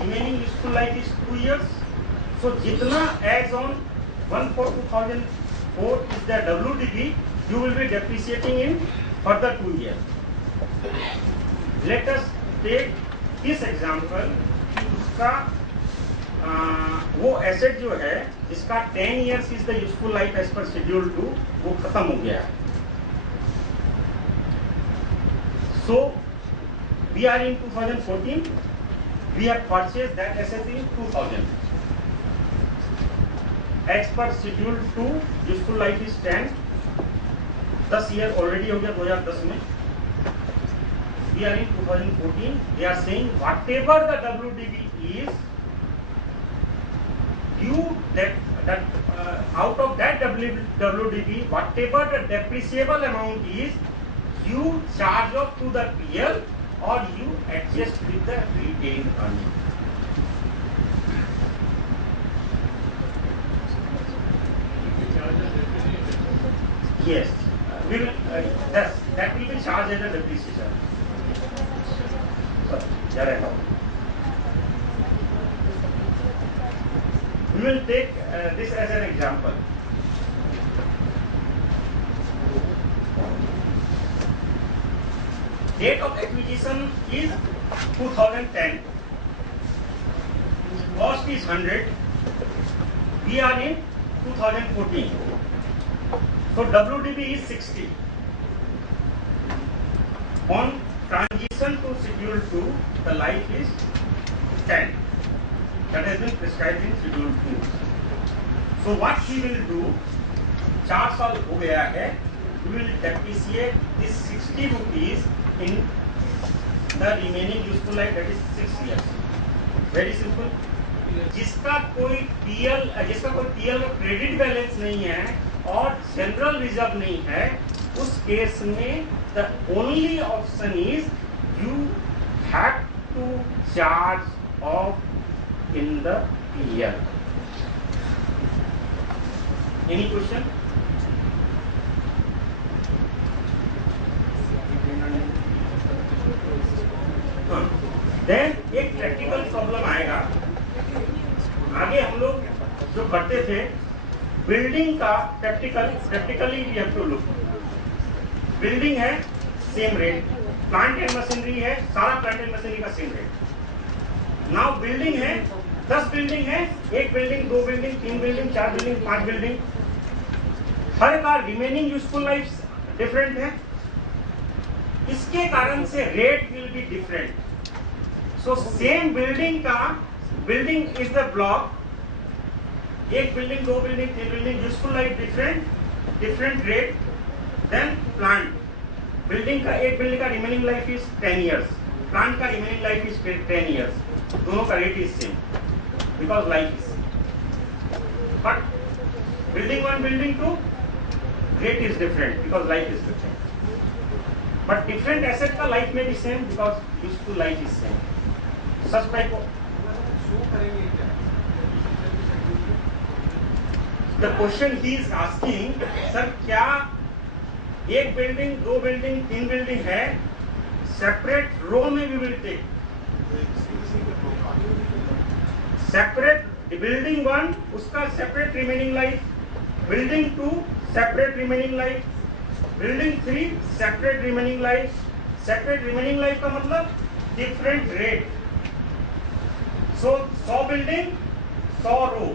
Remaining useful life is 2 years. So जितना as on 1/4/2004 is the WDV, you will be depreciating in further 2 years. Let us take this example कि उसका वो asset जो है जिसका 10 years is the useful life as per schedule 2, वो खत्म हो गया है. So we are in 2014. We have purchased that asset in 2000. As per schedule 2, useful life is 10. 10 year already हो गया 2010 में. We are in 2014. They are saying whatever the WDV is, you out of that WDV, whatever the depreciable amount is, you charge off to the PL or you adjust with the retained earning. Yes, we will. That will be charged as a depreciation. So, there I go. We will take this as an example. Date of acquisition is 2010. Cost is 100. We are in 2014. So WDV is 60. On transition to schedule 2, the life is 10. That has been prescribed in schedule 2. So what we will do, 4 साल हो गया है, we will depreciate this 60 rupees in the remaining useful life, that is 6 years. Very simple. जिसका कोई PL का credit balance नहीं है, और जनरल रिजर्व नहीं है, उस केस में the only option is you have to charge off in the year. Any question? Then एक प्रैक्टिकल प्रॉब्लम आएगा. आगे हम लोग जो करते थे बिल्डिंग का practically we have to look. Building है same rate, plant and machinery है, सारा प्लांट एंड मशीनरी का सेम रेट. नाउ बिल्डिंग है 10 बिल्डिंग है, 1 building, 2 building, 3 building, 4 building, 5 building. हर का रिमेनिंग यूजफुल लाइफ डिफरेंट है. इसके कारण से rate will be different. So same building का, building is the block, 1 building, 2 building, 3 building, useful life different rate. Then plant, building का, 1 building का remaining life is 10 years, plant का remaining life is 10 years. दोनों का rate is same because life is. But building 1, building 2, rate is different because life is different. But different asset का life में भी same because useful life is same. Such type of the question he is asking, sir क्या 1 building, 2 building, 3 building है, separate रो में भी will take separate. Building 1 उसका separate remaining life, building 2 separate remaining life, building 3 separate remaining life. Separate remaining life का मतलब different rate. So 100 building 100 row,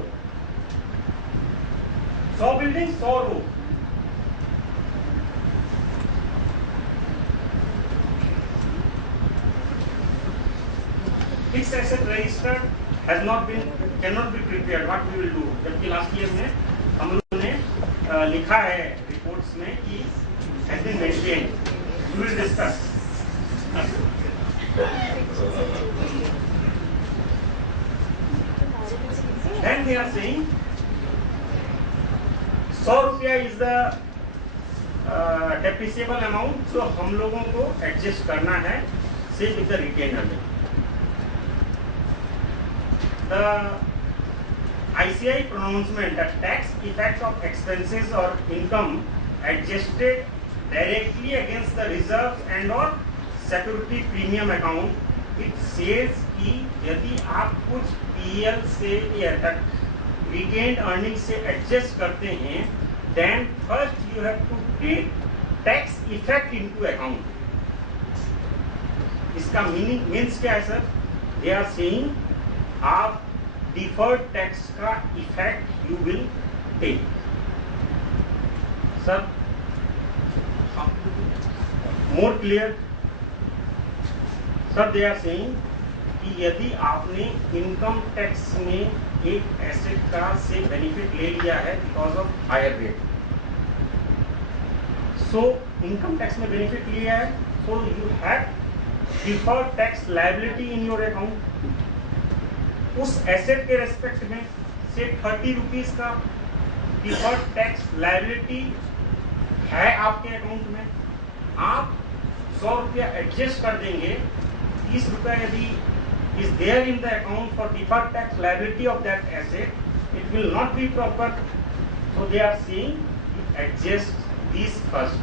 100 building 100 row. Fixed asset register has not been, cannot be prepared. What we will do? जबकि last year में हम लोगों ने लिखा है reports में कि has been maintained. We will discuss. Then they are saying 100 रुपया इज द डेप्रिसिएबल अमाउंट. जो हम लोगों को एडजस्ट करना है सिर्फ with the retained earning. The ICI pronouncement that tax effect of expenses or income adjusted directly against the reserves and or security premium account, it says कि यदि आप कुछ PL से या retained earnings से adjust करते हैं, then first you have to take tax effect into account. इसका means क्या है सर? They are saying आप डिफर्ड टैक्स का effect you will take. Sir more clear? Sir they are saying कि यदि आपने इनकम टैक्स में एक एसेट का से बेनिफिट ले लिया है because of higher rate, so income tax में बेनिफिट लिया है, so you have deferred tax liability in your account. उस एसेट के रेस्पेक्ट में से 30 रुपीज का डिफर्ड टैक्स लायबिलिटी है आपके अकाउंट में. आप 100 रुपया एडजस्ट कर देंगे, 30 रुपया यदि is there in the account for deferred tax liability of that asset, it will not be proper. So they are saying adjust this first.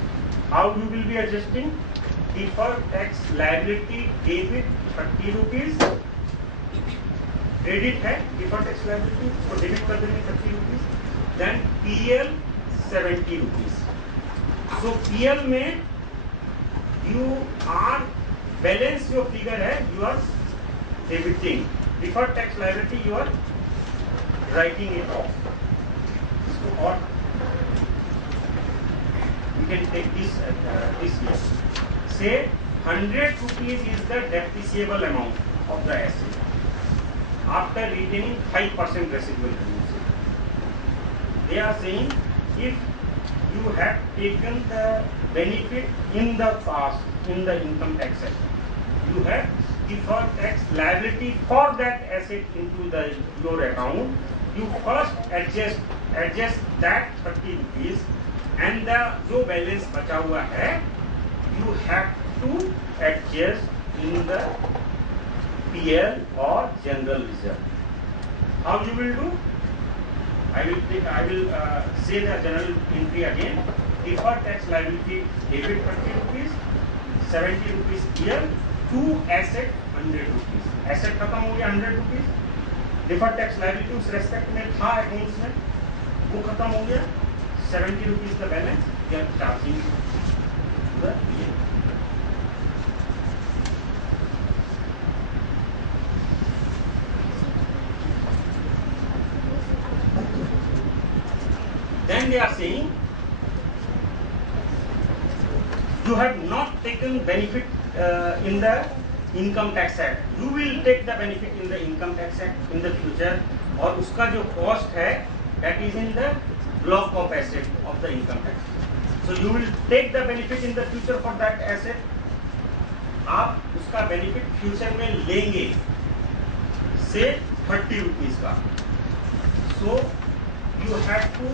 How you will be adjusting? Deferred tax liability debit 30 rupees, credit है deferred tax liability, तो debit कर देंगे 30 rupees. Then PL 70 rupees. So PL में you are balance जो figure है you are debiting, deferred tax liability you are writing it off. और you can take this here. Say 100 rupees is the depreciable amount of the asset after retaining 5% residual value. They are saying if you have taken the benefit in the past in the income tax asset, you have deferred tax liability for that asset into your account. You first adjust adjust that 30 rupees and the जो balance बचा हुआ है you have to adjust in the PL or general reserve. How you will do? I will say the general entry again. Deferred tax liability debit 30 rupees, 70 rupees PL, to asset 100 rupees. Asset खत्म हो गया 100 rupees. Deferred tax liability उस respect में था accounts में, वो खत्म हो गया. 70 rupees the balance. We are charging the PL. Then they are saying you have not taken benefit in the income tax act. You will take the benefit in the income tax act in the future. और उसका जो cost है that is in the block of asset of the income tax. So you will take the benefit in the future for that asset. आप उसका benefit future में लेंगे से 30 rupees का. So you have to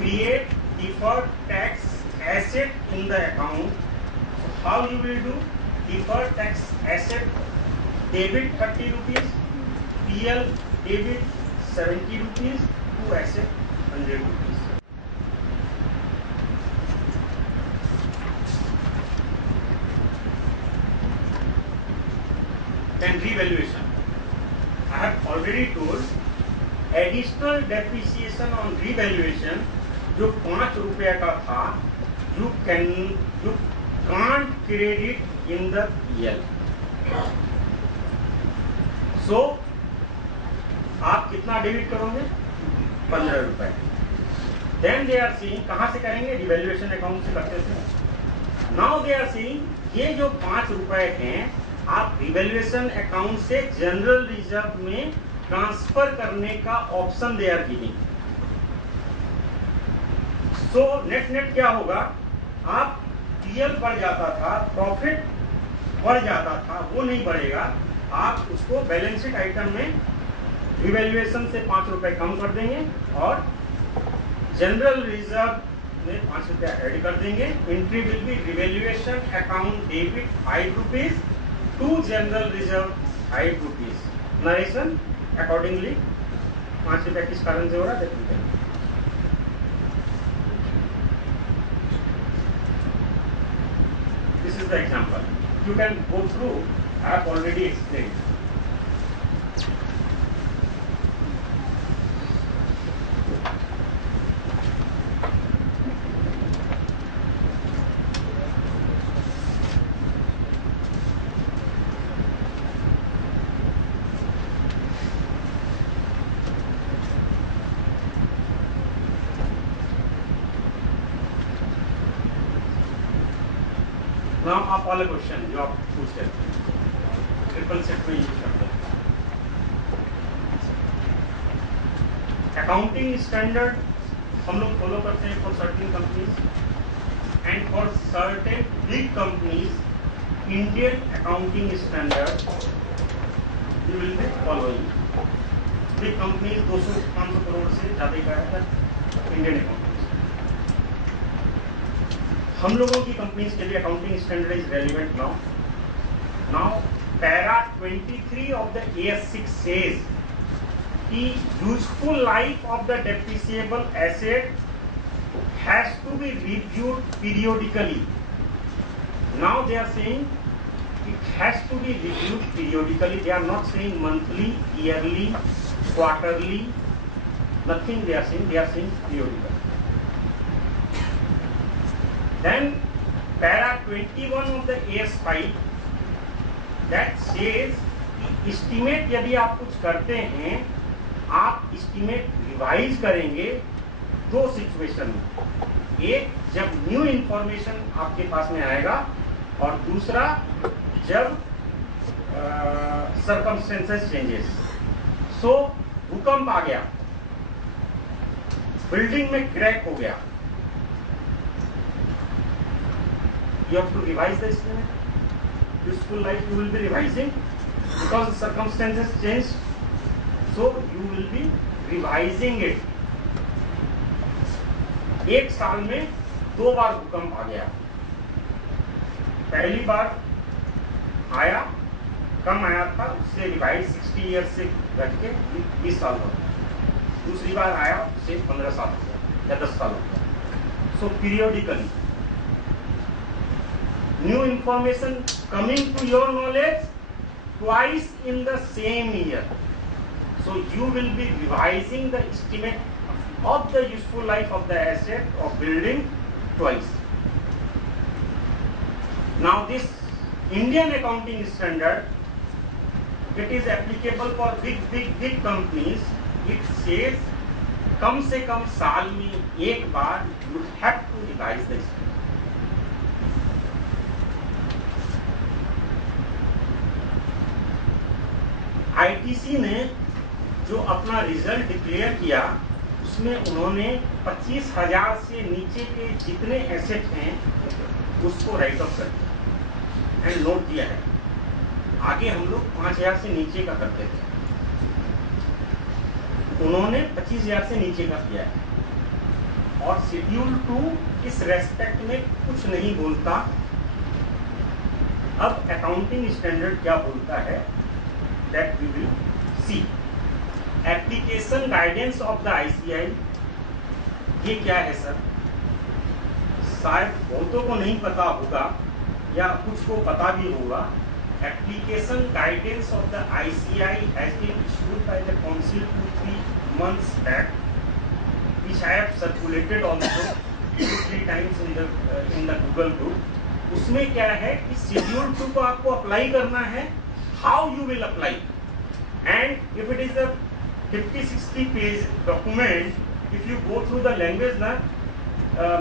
create deferred tax asset in the account. How you will do? Deferred tax asset debit 30 rupees, PL debit 70 rupees, to asset 100 rupees. Then revaluation. I have already told additional depreciation on revaluation जो 5 रुपए का था you can't credit in the PL. So आप कितना debit करोगे? 15 रुपए. Then they are saying कहाँ से करेंगे? रिवैल्यूएशन अकाउंट से करते थे. Now they are saying ये जो 5 रुपए हैं आप रिवैल्यूएशन अकाउंट से जनरल रिजर्व में ट्रांसफर करने का option they are giving. So net क्या होगा? आप पीएल बढ़ जाता था, प्रॉफिट बढ़ जाता था, वो नहीं बढ़ेगा. आप उसको बैलेंस शीट आइटम में रिवैल्यूएशन से 5 रुपए कम कर देंगे और जनरल रिजर्व में 5 रुपया ऐड कर देंगे. Entry will be revaluation account debit 5 rupees to general reserve 5 rupees. Narration accordingly 5 रुपया किस कारण से हो रहा है? This is the example. You can go through. I have already explained. Now आप वाला क्वेश्चन जो आप पूछते हैं ट्रिपल सेट में यूज करते हैं. अकाउंटिंग स्टैंडर्ड हम लोग फॉलो करते हैं for certain companies and for certain big companies Indian accounting standard you will be following. Big companies 200-500 crore से ज़्यादा का है इंडियन अकाउंटिंग. हम लोगों की कंपनीज के लिए accounting standard is relevant now. Now para 23 of the AS6 says कि useful life of the depreciable asset has to be reviewed periodically. Now they are saying it has to be reviewed periodically. They are not saying monthly, yearly, quarterly, nothing. They are saying periodically. Then para 21 of the AS5 that says estimate यदि आप कुछ करते हैं आप estimate revise करेंगे दो situation में. एक जब न्यू इंफॉर्मेशन आपके पास में आएगा और दूसरा जब सर्कमस्टेंसेस चेंजेस. सो भूकंप आ गया, बिल्डिंग में क्रैक हो गया, you have to revise the estimate. Useful life you will be revising because the circumstances change, so you will be revising it. एक साल में 2 बार भूकंप आ गया। पहली बार आया, कम आया था, उससे रिवाइज 60 ईयर से घट के 20 साल हो गया। दूसरी बार आया, उससे 15 साल हो गया या 10 साल हो गया। So periodically new information coming to your knowledge twice in the same year. So you will be revising the estimate of the useful life of the asset of building twice. Now this Indian accounting standard, it is applicable for big companies. It says कम से कम साल में एक बार you have to revise the estimate. ITC ने जो अपना result declare किया उसमें उन्होंने 25,000 से नीचे के जितने एसेट हैं उसको राइट ऑफ कर दिया एंड नोट दिया है। आगे हम लोग 5,000 से नीचे का करते थे, उन्होंने 25,000 से नीचे का किया है। और शेड्यूल 2 इस रेस्पेक्ट में कुछ नहीं बोलता। अब अकाउंटिंग स्टैंडर्ड क्या बोलता है, that we will see. Application guidance of the ICI, ये क्या है सर? शायद बहुतों को नहीं पता होगा या कुछ को पता भी होगा। Application guidance of the ICI has been issued by the council 2-3 months back, which I have circulated also 2-3 times in the Google group। उसमें क्या है कि शेड्यूल 2 को आपको अप्लाई करना है। How you will apply, and if it is a 50-60 page document, if you go through the language,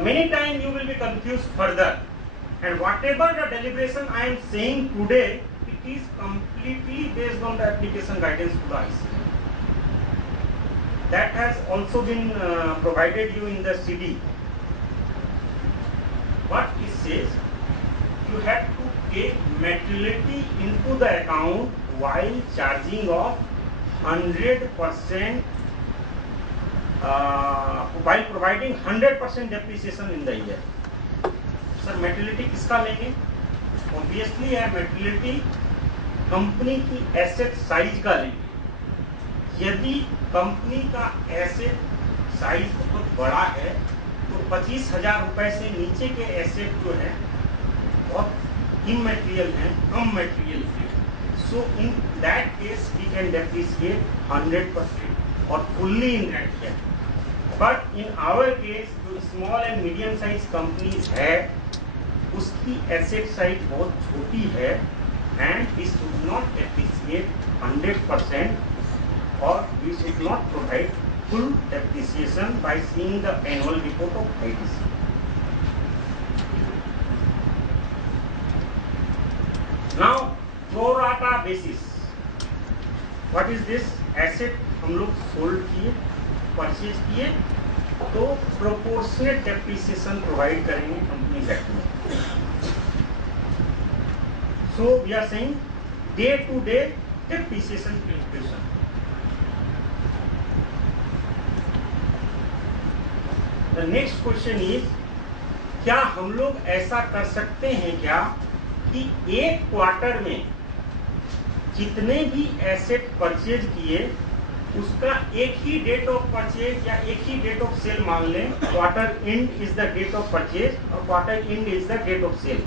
many times you will be confused further, and whatever the deliberation I am saying today, it is completely based on the application guidance to the ICI. That has also been provided you in the CD. What it says, you have to take materiality into the account while charging of 100% while providing 100% depreciation in the year. Sir materiality किसका लेंगे? Obviously है materiality company की asset size का लेंगे। यदि company का asset size बहुत बड़ा है तो 25,000 रुपए से नीचे के एसेट जो है बहुत immaterial है, कम मटेरियल है। So in that case we can depreciate 100% और fully in that year. But in our case जो small and medium size companies है उसकी asset size बहुत छोटी है and we should not depreciate 100% or we should not provide full depreciation by seeing the annual report of ITC. Now pro rata basis, what is this? Asset हम लोग sold किए, purchase किए तो proportionate depreciation provide करेंगे company act में। So we are saying day to day depreciation calculation. The next question is, क्या हम लोग ऐसा कर सकते हैं क्या कि एक क्वार्टर में जितने भी एसेट परचेज किए उसका एक ही डेट ऑफ परचेज या एक ही डेट ऑफ सेल मान लें। Quarter end is the date of purchase और quarter end is the date of sale.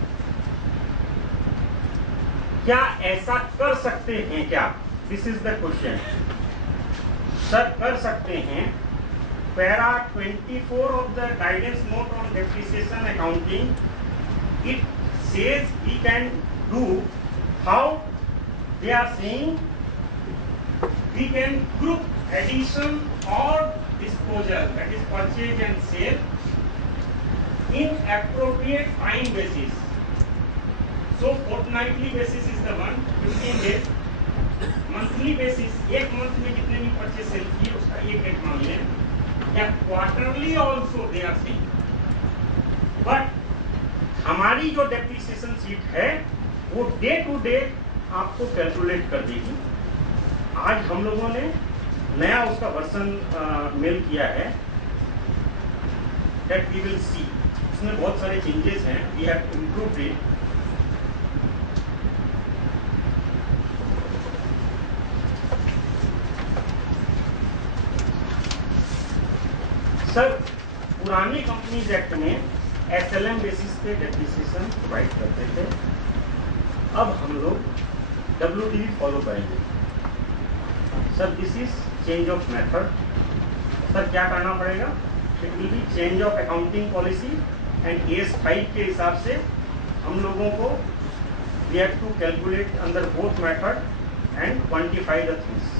क्या ऐसा कर सकते हैं क्या? This is the question. Sir कर सकते हैं। Para 24 of the guidance note on depreciation accounting, it says we can do how they are saying we can group addition or disposal, that is purchase and sale, in appropriate time basis. So fortnightly basis is the one, 15 days. Monthly basis, एक month में जितने भी purchase sale किए उसका एक date मान लें, या quarterly also they are saying. But हमारी जो डेप्रिसिएशन शीट है वो डे टू डे आपको कैलकुलेट कर देगी। आज हम लोगों ने नया उसका वर्जन मेल किया है। that we will see. इसमें बहुत सारे changes हैं. We have improved it. Sir, पुरानी कंपनीज एक्ट में SLM बेसिस पे डेप्रिसिएशन प्रोवाइड करते थे. अब हम लोग WDV फॉलो करेंगे. Sir, this is change of method. Sir, क्या करना पड़ेगा? It will be change of accounting policy and AS 5 के हिसाब से हम लोगों को we have to calculate under both method and quantify the things.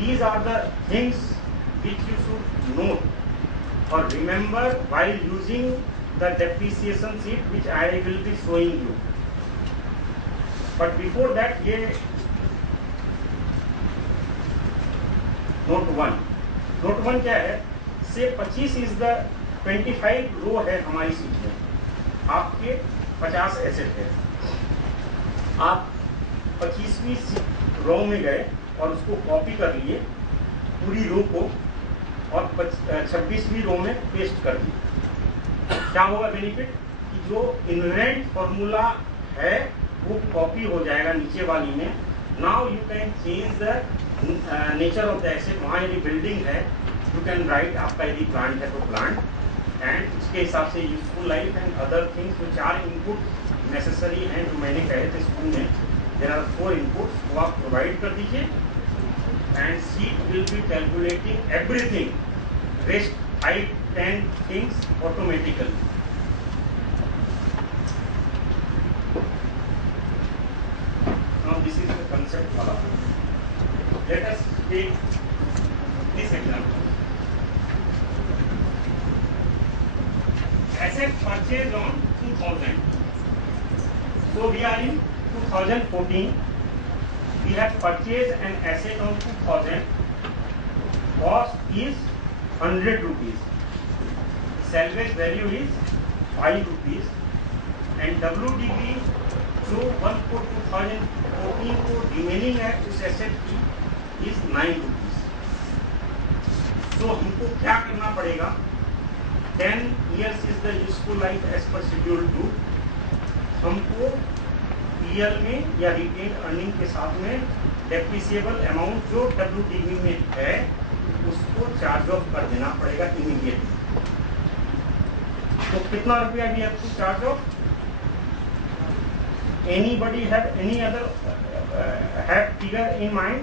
These are the things which you should note or remember while using the depreciation sheet which I will be showing you. But before that, ये note 1. Note 1 क्या है? से 25 is the 25 रो है हमारी sheet में. आपके 50 asset है. आप 25वीं रो में गए और उसको कॉपी कर लिए पूरी रो को और 26वीं रो में पेस्ट कर दिए. क्या होगा बेनिफिट? कि जो इनहेरेंट फॉर्मूला है वो कॉपी हो जाएगा नीचे वाली में. Now you can change the nature of the asset. वहाँ यदि बिल्डिंग है यू कैन राइट, आपका यदि प्लांट है तो प्लांट, एंड उसके हिसाब से useful life and other things जो 4 इनपुट नेसेसरी हैं जो मैंने कहे थे स्कूल में. देयर आर 4 इनपुट्स, वो आप प्रोवाइड कर दीजिए and sheet will be calculating everything, rest 5-10 things automatically. Now this is the concept wala. Let us take this example. Asset purchase on 2000. So we are in 2014. We have purchased an asset on 2000. Cost is 100 rupees. Salvage value is 5 rupees. And WDV जो 1/4/2014 को remaining है उस asset की is 9 rupees. तो हमको क्या करना पड़ेगा? 10 years is the useful life as per schedule 2. हमको PL में या रिटेन अर्निंग के साथ में डेप्रिसिएबल अमाउंट जो WDV में है उसको चार्ज ऑफ कर देना पड़ेगा इमीडिएटली. तो कितना रुपया भी आपको charge of? Anybody have any other have figure in mind?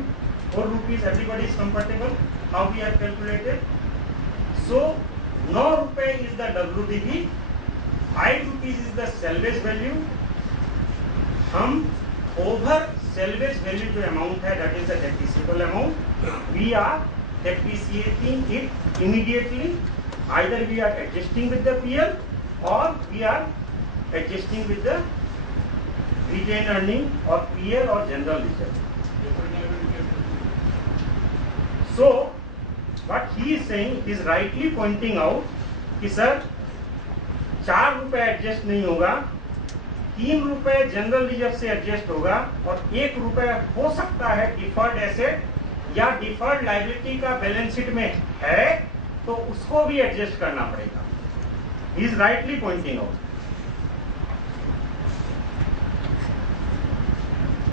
4 rupees. Everybody is comfortable? How we have calculated? So 9 रुपए is the WDV, 5 rupees is the salvage value. हम ओवर सेल्वेज वैल्यू जो amount है that is the depreciable amount, we are depreciating it immediately. Either we are adjusting with the PL और we are adjusting with the retained earning और PL और general reserve. So what he is saying, is rightly pointing out कि sir 4 रुपए adjust नहीं होगा, 3 रुपए general reserve से adjust होगा और 1 रुपए हो सकता है डिफर्ड एसेट या डिफर्ड लायबिलिटी का बैलेंस शीट में है तो उसको भी एडजस्ट करना पड़ेगा. He is rightly pointing out.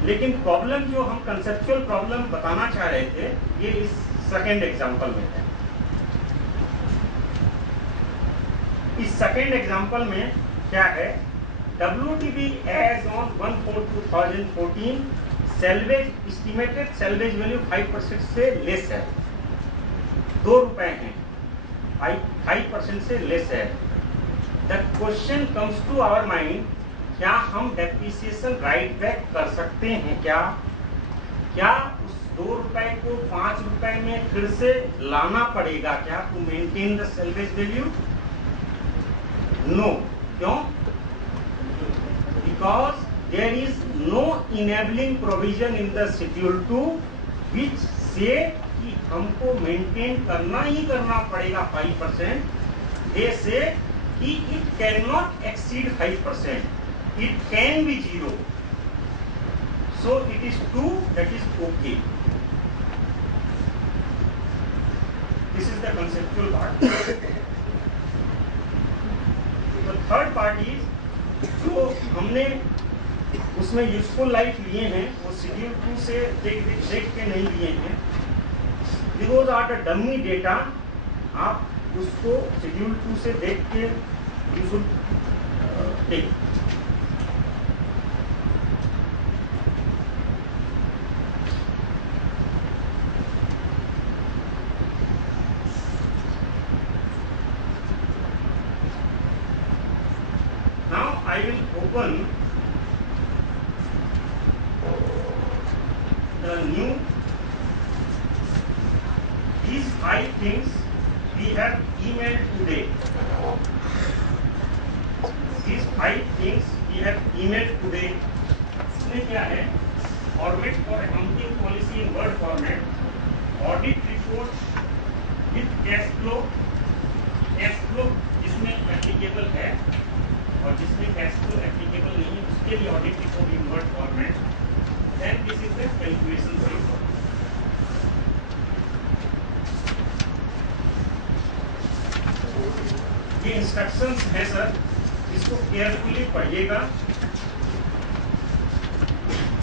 लेकिन प्रॉब्लम जो हम कंसेप्चुअल प्रॉब्लम बताना चाह रहे थे ये इस सेकेंड एग्जाम्पल में है. इस सेकेंड एग्जाम्पल में क्या है? WDV as on 1/4/2014 salvage estimated salvage value 5% से लेस है, 2 रुपए हैं, 5% से लेस है. The question comes to our mind, क्या हम डेप्रिसिएशन राइट बैक कर सकते हैं? क्या उस 2 रुपए को 5 रुपए में फिर से लाना पड़ेगा क्या to maintain the salvage value? No. क्यों? Because there is no enabling provision in the schedule 2 which say कि हमको मेंटेन करना ही करना पड़ेगा 5%. They say कि it cannot exceed 5%. It can be 0. So it is 2, that is okay. This is the conceptual part. The third part is जो हमने उसमें यूजफुल लाइफ लिए हैं वो शेड्यूल 2 से देख के नहीं लिए हैं. Those are the dummy data. आप उसको शेड्यूल 2 से देख के you should take. Now I will open the new. These 5 things we have emailed today. These 5 things we have emailed today. इसमें क्या है? Format for accounting policy in Word format. Audit report with cash flow. Cash flow जिसमें applicable है और जिसमें cash flow applicable नहीं है उसके लिए audit report in Word format. Then this is the calculation paper. ये इंस्ट्रक्शंस है सर, इसको केयरफुली पढ़िएगा.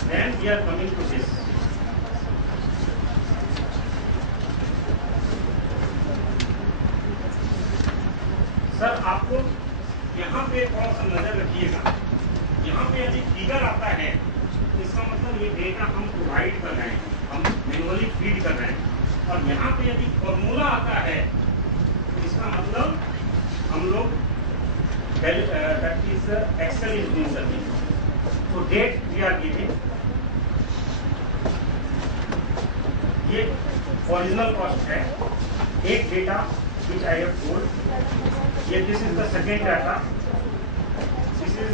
Then we are coming to this. Sir आपको यहाँ पे थोड़ा सा नजर रखिएगा. यहाँ पे यदि फिगर आता है तो इसका मतलब ये डेटा हम प्रोवाइड कर रहे हैं, हम मैनुअली फीड कर रहे हैं. और यहाँ पे यदि फॉर्मूला आता है तो इसका मतलब हम लोग that is Excel is doing something. So date we are giving. ये ओरिजिनल कॉस्ट है. एक data which I have told. ये this is the second data. This is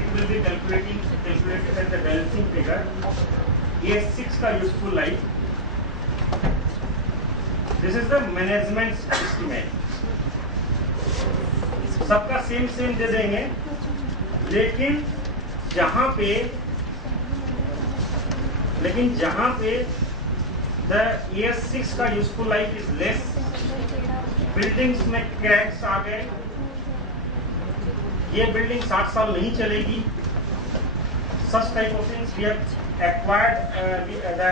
it will be calculated as the balancing figure. ये 6 का useful life. This is the management estimate. सबका same दे देंगे, लेकिन जहां पे द ईयर 6 का useful life is less, buildings में क्रैक्स आ गए, ये बिल्डिंग 60 साल नहीं चलेगी, such type of things we have acquired the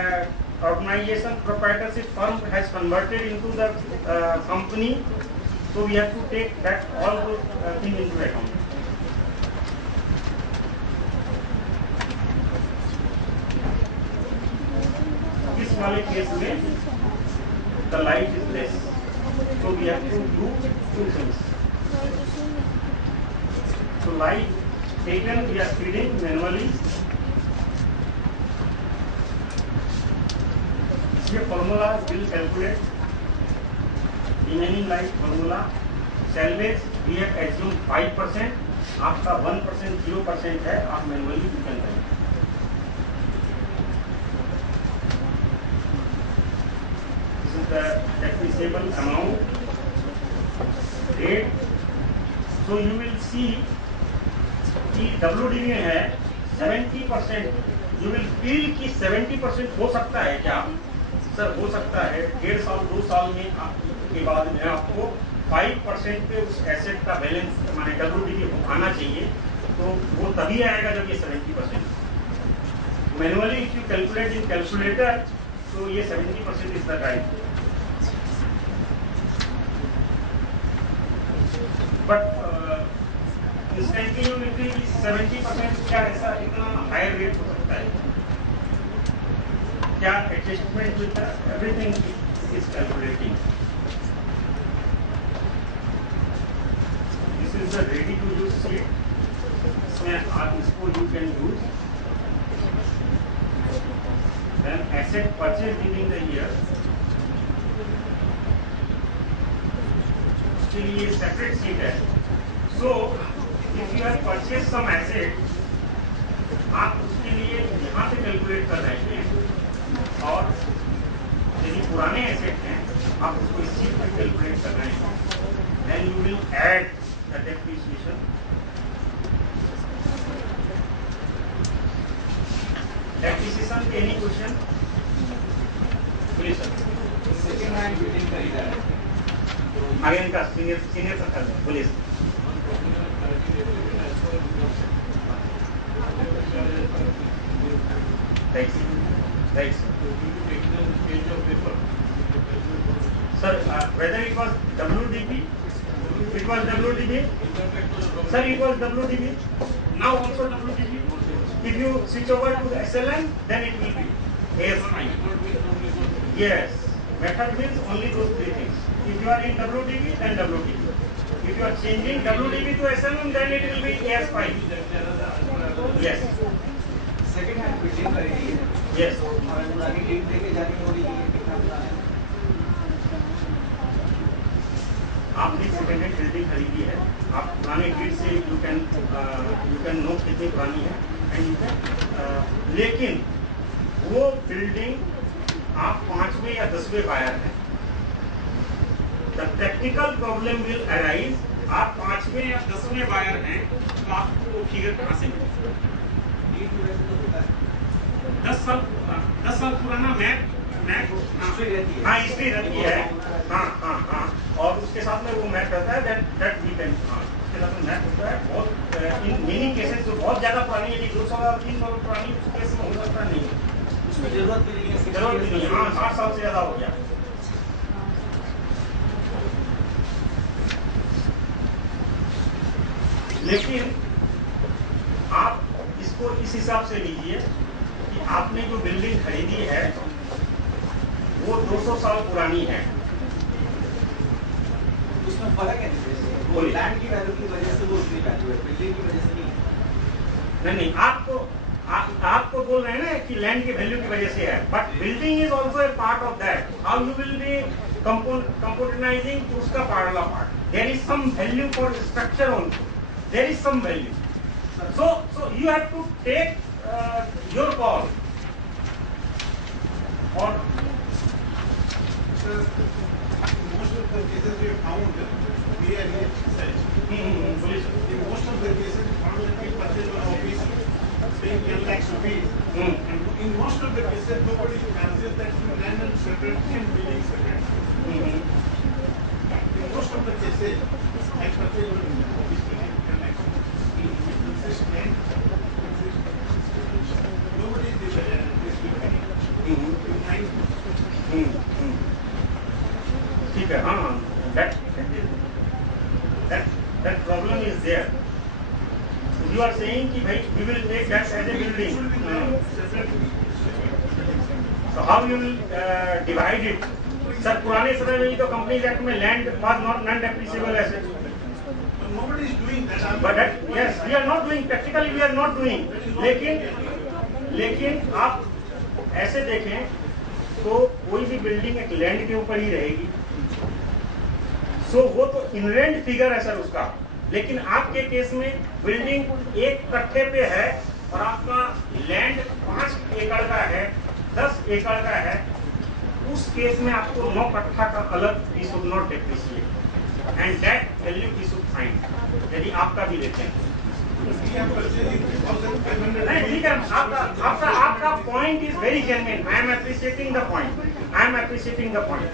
organisation proprietorship firm has converted into the company. So we have to take that all those things into account. इस वाले case में the light is less, so we have to do 2 things. So light taken we are feeding manually. ये formula will calculate remaining life formula. Salvage we have assumed 5%. आपका 1% 0% है, आप manually निकल रहे हैं. This is the depreciable amount rate. So you will see कि WDV में है 70%. You will feel कि 70% हो सकता है क्या? सर हो सकता है 1.5 साल 2 साल में के बाद में आपको 5% पे उस एसेट का बैलेंस माने WDV आना चाहिए. तो वो तभी आएगा जब ये 70%. Manually if you calculate in calculator तो ये 70% is the right. But instantly you will feel 70% क्या ऐसा इतना हायर रेट हो सकता है क्या? Adjustment with everything is calculating. This is the ready to use sheet. इसमें आप इसको you can use. Then asset purchase during the year, उसके लिए सेपरेट शीट है. So if you have purchase some asset, आप उसके लिए यहाँ से कैलकुलेट कर रहे हैं. और यदि पुराने एसेट हैं आप उसको इस शीट पर कैलकुलेट कर रहे हैं. Then you will add the depreciation. Question please sir. Second hand building खरीदा है आगे इनका सीनियर सर कर दें please. Right, sir. Sir, whether it was WDB, it was WDB. Sir, it was WDB. Now also WDB. If you switch over to the SLN, then it will be AS9. Yes. Method means only those three things. If you are in WDB, then WDB. If you are changing WDB to SLN, then it will be AS5. Yes. Second hand building खरीदी है Yes. और आगे date देके जानी हो रही है कितना पुराना है आपने सेकेंड हैंड बिल्डिंग खरीदी है, आप पुराने ग्रिड से यू कैन नो कितनी पुरानी है एंड यू कैन, लेकिन वो बिल्डिंग आप 5वें या 10वें बायर हैं। The practical problem will arise, आप 5वें या 10वें बायर हैं तो आपको वो फिगर कहाँ से मिलेगा? 10 साल पुराना मैप हाँ हिस्ट्री रहती है। हाँ और उसके साथ में वो मैप रहता है दैट वी कैन, उसके साथ में मैप होता है। बहुत इन मेनी केसेस जो बहुत ज़्यादा पुरानी है, 200 और 300 पुरानी, उस केस में हो सकता नहीं है, उसमें जरूरत भी नहीं है, जरूरत भी नहीं है। हाँ 60 साल से ज़्यादा हो गया। लेकिन आप इसको इस हिसाब से लीजिए कि आपने जो बिल्डिंग खरीदी है वो 200 साल पुरानी है। उसमें फर्क है, वो लैंड की वैल्यू की वजह से वो उतनी वैल्यू है, बिल्डिंग की वजह से नहीं। नहीं आपको बोल रहे हैं ना कि लैंड की वैल्यू की वजह से है, but building is also a part of that. How you will be computerising to उसका part of part, there is some value for structure also, there is some value. So you have to take your call. Or most of the cases we have found, we are research. In most of the cases, we found that we purchase one office paying 10 lakhs rupees. And in most of the cases, nobody fancies that land and separate and building separate. In most of the cases, I purchase one office paying 10 lakhs rupees. Nobody is ठीक है। हाँ that problem is there. You are saying कि भाई we will take that as a building. So how you will divide it? Sir पुराने समय में तो companies act में land was not non-depreciable asset. Nobody is doing that. But that, yes, we are not doing, practically we are not doing. लेकिन आप ऐसे देखें तो कोई भी बिल्डिंग एक लैंड के ऊपर ही रहेगी, सो वो तो इनरेंट फिगर है सर उसका। लेकिन आपके केस में बिल्डिंग 1 कट्ठे पे है और आपका लैंड 5 एकड़ का है, 10 एकड़ का है, उस केस में आपको 9 कट्ठा का अलग we should not depreciate and that value we should find, यदि आपका भी लेते हैं। नहीं ठीक है, आपका point is very genuine. I am appreciating the point.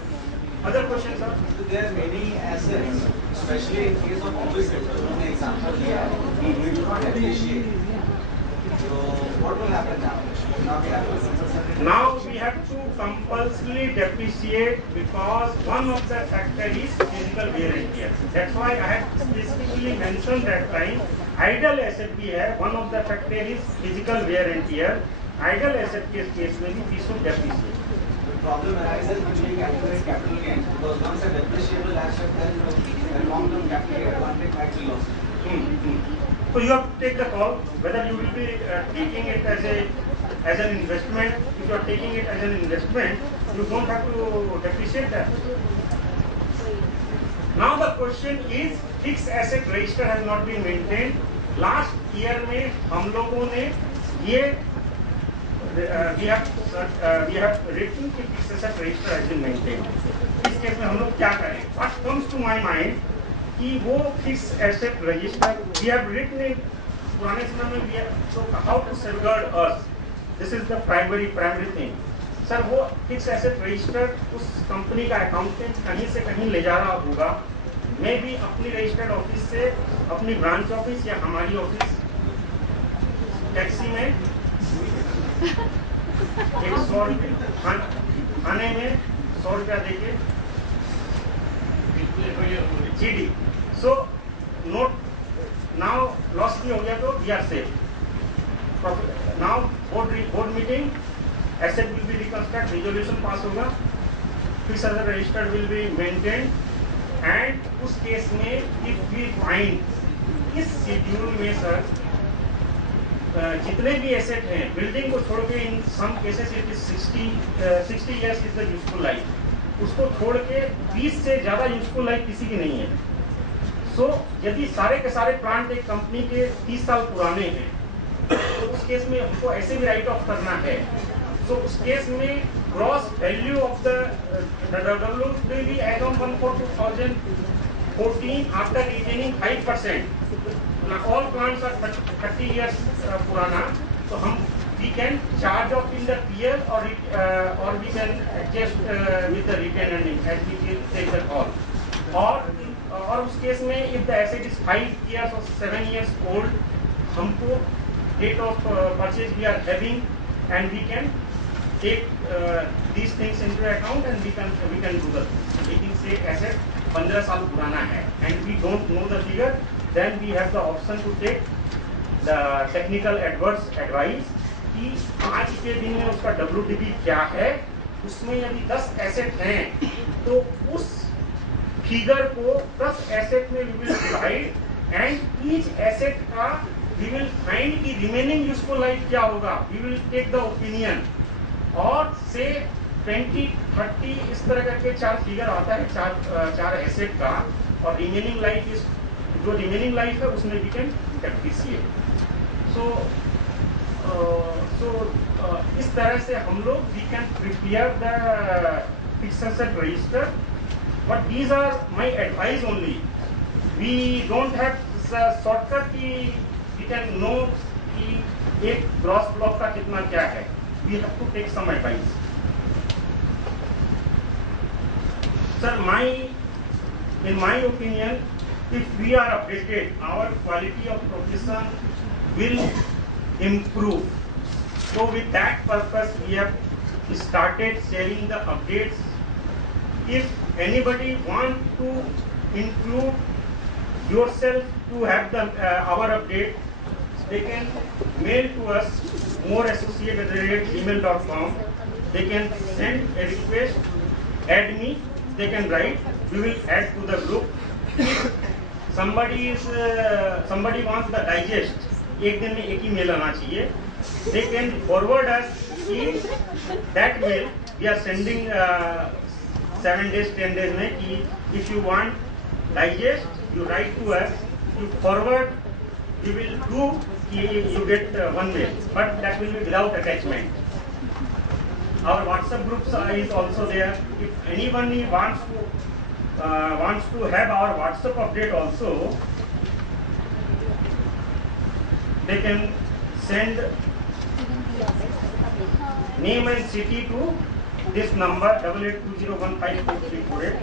Other question sir? There are many assets, especially in case of offices, उन्होंने example दिया है, we do not appreciate. So what will happen now? Now we have to compulsorily depreciate because one of the factor is physical wear and tear. That's why I have specifically mentioned that time idle asset भी है, one of the factor is physical wear and tear. Idle asset के case में भी we should depreciate. The problem arises when we calculate capital gain, because once a depreciable asset, then the long-term capital advantage might be lost. So you have to take the call whether you will be taking it as an investment. If you are taking it as an investment, you don't have to depreciate that. Now the question is, fixed asset register has not been maintained. Last year में हम लोगों ने ये we have written कि fixed asset register has been maintained. इस case में हम लोग क्या करें? What comes to my mind कि वो fixed asset register we have written in पुराने समय में so how to safeguard us this is the primary thing. Sir वो फिक्स एसेट रजिस्टर्ड उस कंपनी का अकाउंटेंट कहीं से कहीं ले जा रहा होगा, मैं भी अपनी रजिस्टर्ड ऑफिस से अपनी ब्रांच ऑफिस या हमारी ऑफिस टैक्सी में 100 रुपये खाने में 100 रुपया देके GD। So note now loss भी हो गया तो we are safe. Now board meeting, asset will be reconstruct, resolution pass होगा, fix asset registered will be maintain and उस केस में इफ वी फाइंड इस शेड्यूल में सर जितने भी एसेट हैं बिल्डिंग को छोड़ के, in some cases it is 60 years is the useful life, उसको छोड़ के 20 से ज़्यादा यूजफुल लाइफ किसी की नहीं है। सो यदि सारे के सारे प्लांट एक कंपनी के 30 साल पुराने हैं तो उस केस में हमको ऐसे भी राइट ऑफ करना है। सो उस केस में gross value of the WWDV as on 1/4/2014 after retaining 5%, all plants are 30 years पुराना, तो हम we can charge off in the PL or we can adjust with the retained earnings as we take the call. और उस case में if the asset is 5 years or 7 years old, हमको date of purchase we are having and we can take these things into account and we can do the लेकिन से asset 15 साल पुराना है and we don't know the figure, then we have the option to take the technical adverse advice कि आज के दिन में उसका WDV क्या है। उसमें यदि 10 एसेट हैं तो उस फिगर को 10 एसेट में we will divide and each asset का we will find कि remaining useful life क्या होगा, we will take the opinion और से 20, 30 इस तरह करके 4 फिगर आता है चार एसेट का, और रिमेनिंग लाइफ इज जो रिमेनिंग लाइफ है उसमें we can depreciate। इस तरह से हम लोग we can prepare the fixed asset register, but these are my advice only. We don't have shortcut कि we can know कि एक gross block का कितना क्या है, we have to take some advice. Sir, in my opinion, if we are updated, our quality of profession will improve. So with that purpose, we have started sharing the updates. If anybody want to include yourself to have the our update, they can mail to us moreassociate@gmail.com. They can send a request, add me. They can write. We will add to the group. Somebody wants the digest. एक दिन में एक ही mail आना चाहिए। They can forward us that mail. We are sending 7 days, 10 days में कि if you want digest, you write to us. You forward, we will do. You get one mail, but that will be without attachment. Our WhatsApp groups is also there. If anyone wants to have our WhatsApp update also, they can send name and city to this number 8820154348,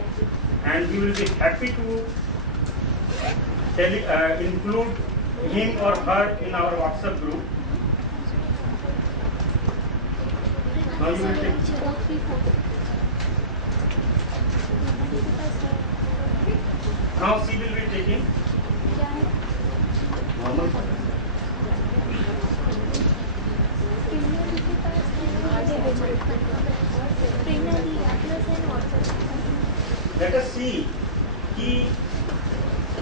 and we will be happy to include him or her in our WhatsApp group. Now you will take. Now she will be taking normal. Let us see कि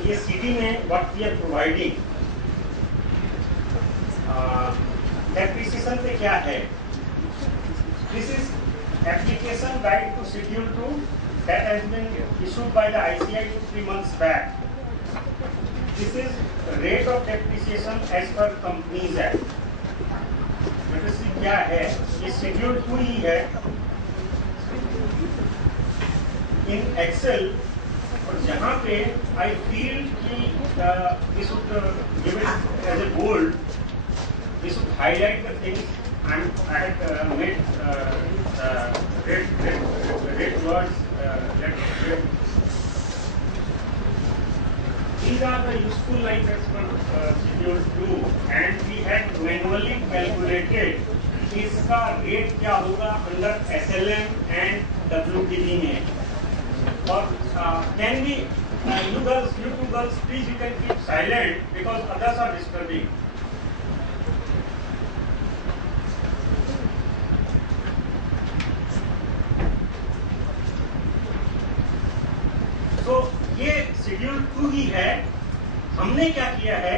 ये CD में what we are providing, depreciation पे क्या है। This is application guide to schedule 2 that has been issued by the ICI 3 months back. This is rate of depreciation as per Companies Act. Let us see क्या है, ये schedule 2 ही है in Excel, और जहाँ पे I feel कि we should give it as a bold, we should highlight the things I had made red words. These are the useful life as per schedule 2, and we had manually calculated इसका rate क्या होगा under SLM and WTB में. और can we you two girls please you can keep silent because others are disturbing. तो ये schedule 2 ही है. हमने क्या किया है,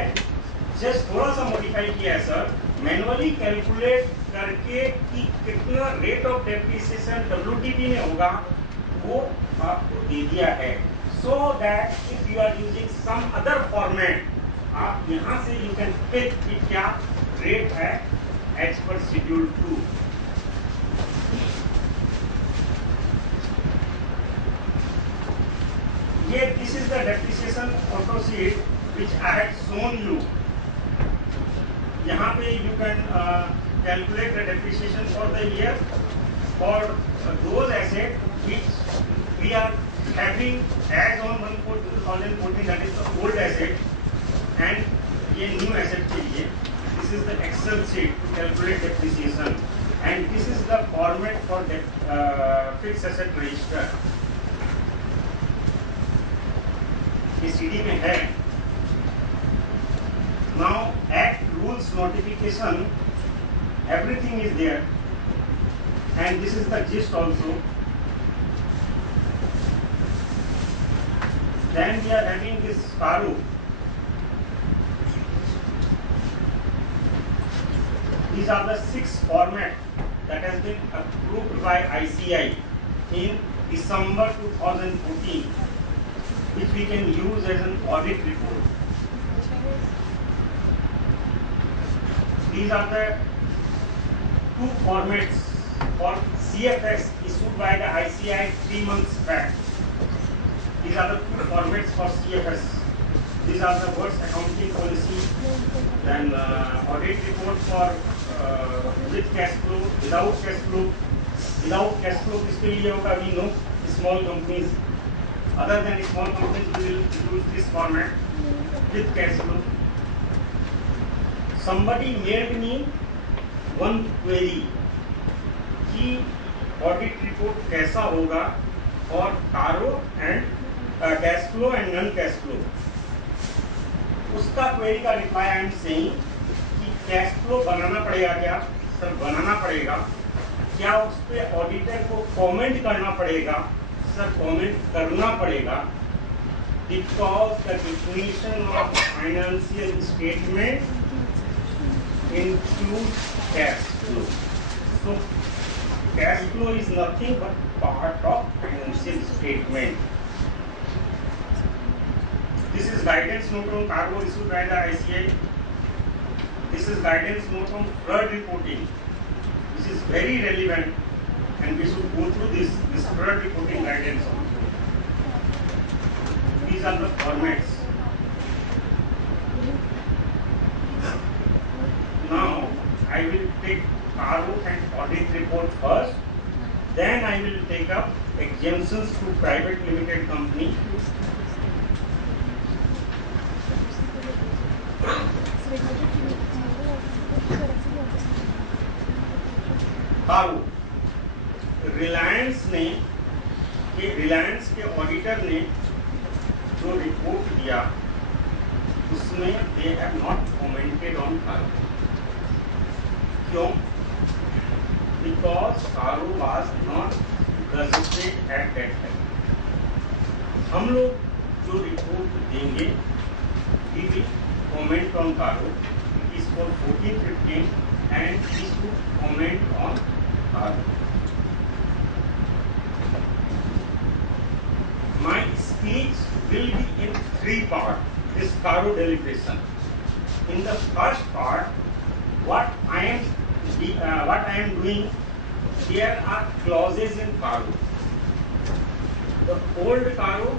जस्ट थोड़ा सा मॉडिफाई किया है सर, मैनुअली कैलकुलेट करके कि कितना रेट ऑफ डेप्रिसिएशन WTP में होगा वो आपको दे दिया है, so that if you are using some other format आप यहाँ से यू कैन पिक कि क्या रेट है एज पर शेड्यूल 2. ये this is the depreciation auto sheet which I had shown you. यहाँ पे you can calculate the depreciation for the year for those assets which we are having as on 1/4/2014, that is the old asset, and ये new asset के लिए this is the Excel sheet to calculate depreciation, and this is the format for the fixed asset register. ये CD में है. Now Act rules notification, everything is there, and this is the gist also. Then we are having this PARO. These are the 6 format that has been approved by ICI in December 2014, which we can use as an audit report. These are the 2 formats for CFS issued by the ICI 3 months back. These are the 2 formats for CFS. These are the words accounting policy, then audit report for with cash flow, without cash flow. Without cash flow किसके लिए होगा? We know small companies. Other than small companies, we will use this format with cash flow. Somebody made me one query कि audit report कैसा होगा और CARO and cash flow and non cash flow. उसका query का reply I am saying कि cash flow बनाना पड़ेगा क्या? Sir बनाना पड़ेगा. क्या उस पे ऑडिटर को कमेंट करना पड़ेगा? सर कमेंट करना पड़ेगा, because the definition of financial statement includes cash flow. So cash flow is nothing but part of financial statement. This is guidance note on CARO issued by the ICI. This is guidance note on flood reporting. This is very relevant, and we should go through this flood reporting guidance also. These are the formats. Now I will take CARO and audit report first, then I will take up exemptions to private limited company. CARO Reliance के auditor ने जो report दिया उसमें they have not commented on CARO. क्यों? Because CARO was not gazetted at that time. हम लोग जो report देंगे we will comment on CARO. It is for 14-15 and is to comment on CARO. My speech will be in 3 parts. This CARO deliberation. In the first part, what I am doing, there are clauses in CARO. The old CARO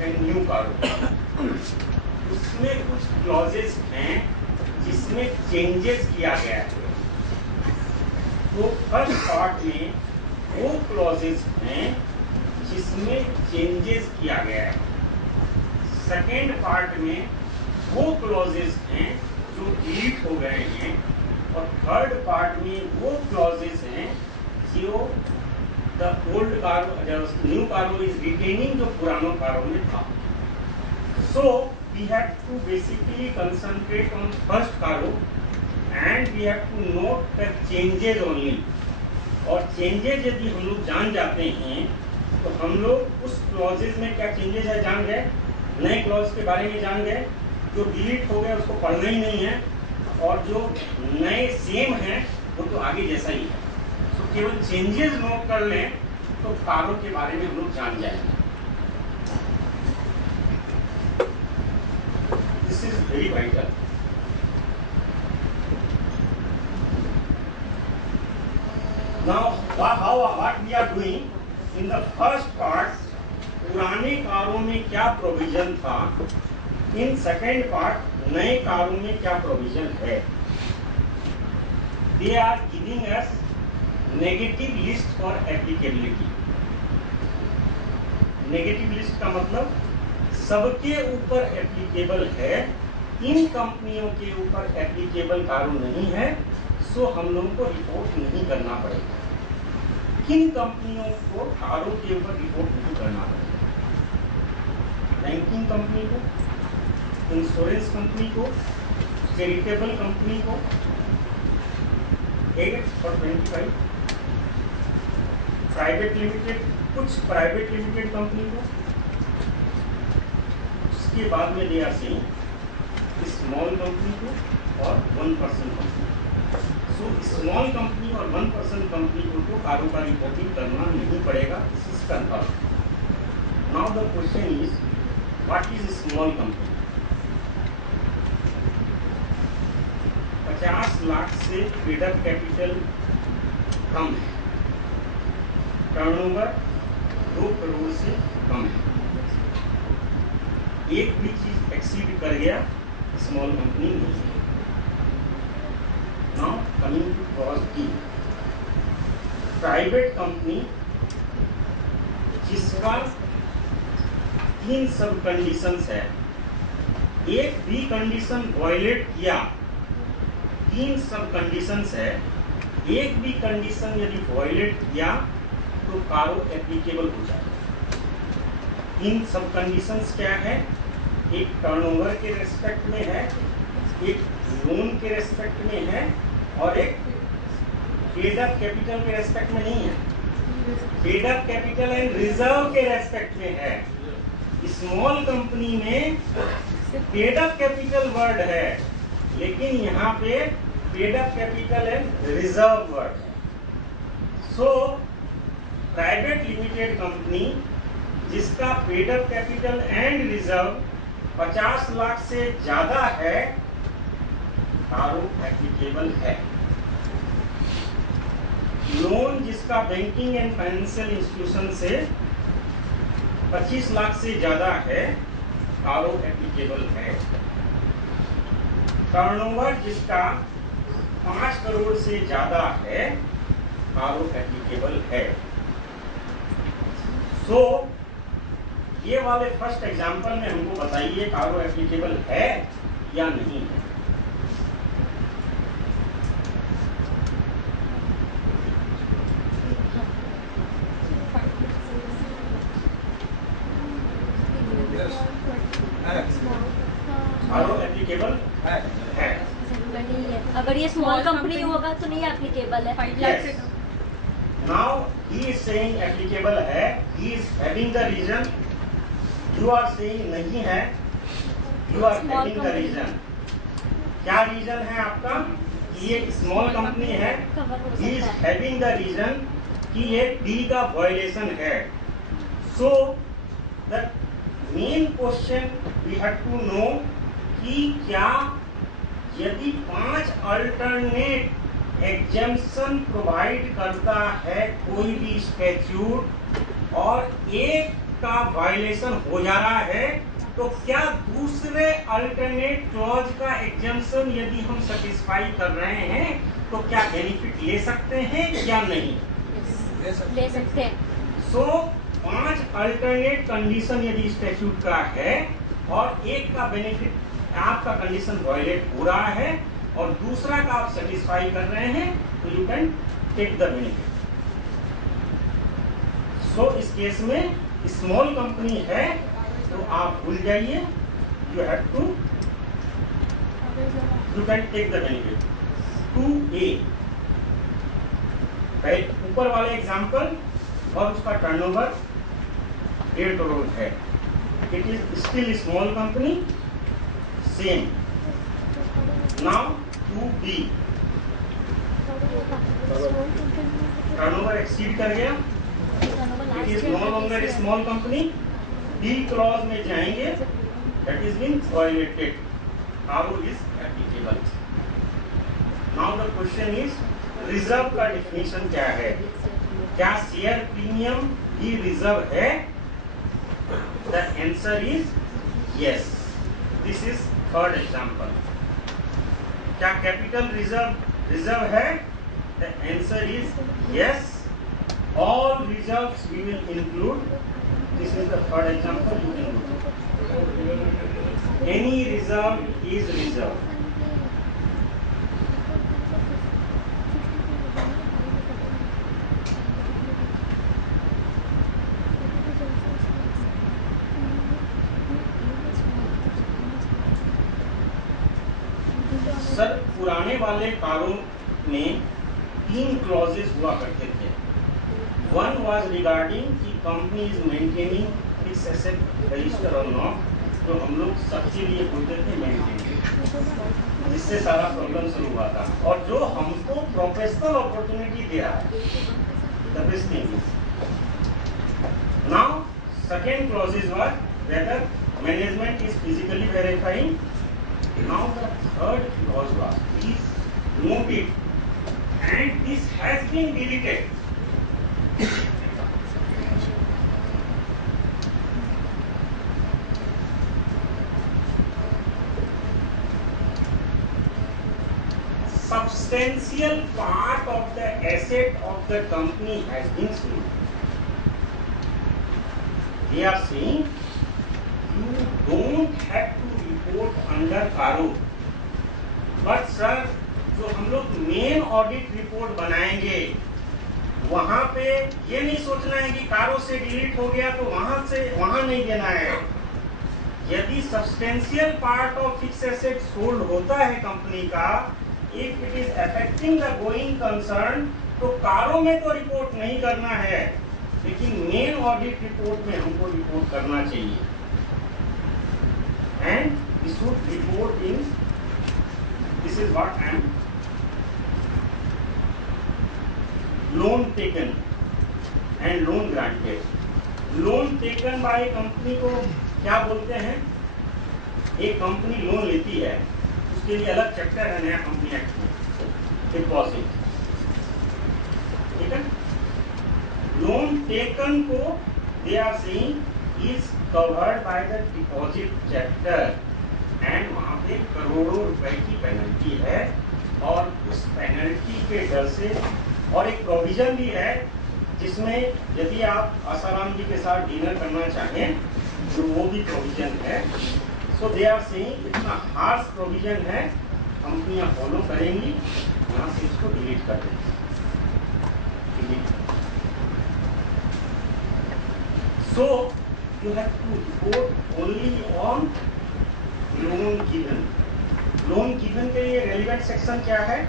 and new CARO. उसमें कुछ clauses हैं जिसमें changes किया गया है. तो first part में वो क्लॉजेस हैं जिसमें चेंजेस किया गया है, सेकेंड पार्ट में वो क्लॉजेस हैं जो डिलीट हो गए हैं, और थर्ड पार्ट में वो क्लॉजेस हैं जो the old CARO new CARO is retaining जो पुरानो कारो में था. So we have to basically concentrate on first CARO and we have to note the changes only. और चेंजेज यदि हम लोग जान जाते हैं तो हम लोग उस क्लॉजेज में क्या चेंजेस है जान गए, नए क्लॉज के बारे में जान गए, जो डिलीट हो गए उसको पढ़ना ही नहीं है, और जो नए सेम हैं वो तो आगे जैसा ही है. तो केवल चेंजेस नोट कर लें तो कारों के बारे में हम लोग जान जाएंगे. This is very vital. Now, what we are doing in the first part, पुराने कारों में क्या प्रोविजन था, इन सेकेंड पार्ट नए कारों में क्या प्रोविजन है. They are giving us negative list for applicability. Negative list का मतलब सबके ऊपर एप्लीकेबल है, इन कंपनियों के ऊपर एप्लीकेबल कारों नहीं है, सो हम लोगों को रिपोर्ट नहीं करना पड़ेगा. किन कंपनियों को कारों के ऊपर रिपोर्ट नहीं करना पड़ेगा? बैंकिंग कंपनी को, इंश्योरेंस कंपनी को, चैरिटेबल कंपनी को, 8 और 25, प्राइवेट लिमिटेड, कुछ प्राइवेट लिमिटेड कंपनी को. उसके बाद में they are saying small company को और 1% कंपनी. सो स्मॉल कंपनी और 1% कंपनी को तो कारों का रिपोर्टिंग करना नहीं पड़ेगा. This is confirm. Now the question is what is small company. 50 lakh से पेड-अप कैपिटल कम है, टर्नओवर 2 करोड़ से कम है, एक भी चीज एक्सीड कर गया स्मॉल कंपनी नहीं है. Now coming to clause D, private company जिसका 3 सब कंडीशंस है, एक भी कंडीशन वायलेट किया, 3 सब कंडीशंस है, एक भी कंडीशन यदि वायलेट किया तो कारो एप्लीकेबल हो जाएगा. इन सब कंडीशंस क्या है, एक टर्नओवर के रेस्पेक्ट में है, एक लोन के रेस्पेक्ट में है, और एक पेड-अप कैपिटल के रेस्पेक्ट में नहीं है. पेड-अप कैपिटल एंड रिजर्व के रेस्पेक्ट में है. स्मॉल कंपनी में पेड-अप कैपिटल वर्ड है, लेकिन यहाँ पे paid-up capital and reserve word है. सो प्राइवेट लिमिटेड कंपनी जिसका paid-up capital and reserve 50 lakh से ज्यादा है, कारो एप्लीकेबल है. लोन जिसका बैंकिंग एंड फाइनेंशियल इंस्टीट्यूशन से 25 लाख से ज्यादा है, कारो एप्लीकेबल है. टर्नओवर जिसका 5 करोड़ से ज्यादा है, कारो एप्लीकेबल है. सो ये वाले फर्स्ट एग्जांपल में हमको बताइए कारो एप्लीकेबल है या नहीं है. कारो एप्लीकेबल है. अगर ये स्मॉल कंपनी होगा तो नहीं एप्लीकेबल है. Yes. Now he is saying applicable है, he is having the reason. You are saying नहीं है, you are having the reason. क्या रीजन है आपका कि ये स्मॉल कंपनी है? He is having the reason कि ये D का वायलेशन है. So the main question we have to know कि क्या यदि 5 अल्टरनेट एग्जेम्पशन प्रोवाइड करता है कोई भी स्टैट्यूट और एक का वायलेशन हो जा रहा है, तो क्या दूसरे अल्टरनेट क्लॉज का एग्जम्पशन यदि हम सेटिस्फाई कर रहे हैं तो क्या बेनिफिट ले सकते हैं या नहीं? ले सकते हैं। सो 5 अल्टरनेट कंडीशन यदि स्टैट्यूट का है और एक का बेनिफिट आपका कंडीशन वायलेट हो रहा है और दूसरा का आप सेटिस्फाई कर रहे हैं तो you can take the benefit. So इस केस में स्मॉल कंपनी है तो आप भूल जाइए, you can take the benefit. 2A ऊपर वाले एग्जाम्पल और उसका टर्नओवर 1.5 करोड़ है, it is still small company, same. Now 2B turnover exceed कर गया, it is no longer small company, D clause में जाएंगे, that is been violated, RO is applicable. Now the question is reserve का definition क्या है? क्या share premium भी reserve है? The answer is yes. This is third example. क्या capital reserve है? The answer is yes. All reserves we will include. This is the third example you can do. Any reserve is reserve. Sir पुराने वाले कारों में 3 clauses हुआ करते थे। One was regarding कि company is maintaining its asset register or not, तो हम लोग सबके लिए बोलते थे मेंटेन, जिससे सारा प्रॉब्लम शुरू हुआ था। और जो हमको प्रोफेशनल अपॉर्चुनिटी दे रहा है, the best thing is now second clauses were whether management is physically verifying. Now the third clause was, please note it, and this has been deleted. Substantial part of the asset of the company has been sold. They are saying you don't have to report under कारो, but sir जो हम लोग main audit report बनाएंगे वहां पे ये नहीं सोचना है कि कारो से डिलीट हो गया तो वहां नहीं देना है। यदि substantial part of fix asset sold होता है कंपनी का, if it is affecting the going concern, तो कारो में तो रिपोर्ट नहीं करना है, लेकिन मेन ऑडिट रिपोर्ट में हमको रिपोर्ट करना चाहिए। And we should report in, this is what I am loan taken and loan granted. Loan taken by company को क्या बोलते हैं? एक कंपनी लोन लेती है, उसके लिए अलग चैप्टर है नया कंपनी एक्ट में, डिपॉजिट, ठीक है। लोन टेकन को they are saying is covered by the deposit chapter, and वहां पे करोड़ों रुपए की पेनल्टी है, और उस पेनल्टी के डर से, और एक प्रोविजन भी है जिसमें यदि आप आसाराम जी के साथ डिनर करना चाहें तो वो भी प्रोविजन है। सो दे आर सेइंग इतना हार्श प्रोविजन है, कंपनियां फॉलो करेंगी, यहाँ से इसको डिलीट कर देंगे। So you have to report only on loan given. Loan given के लिए रेलिवेंट सेक्शन क्या है?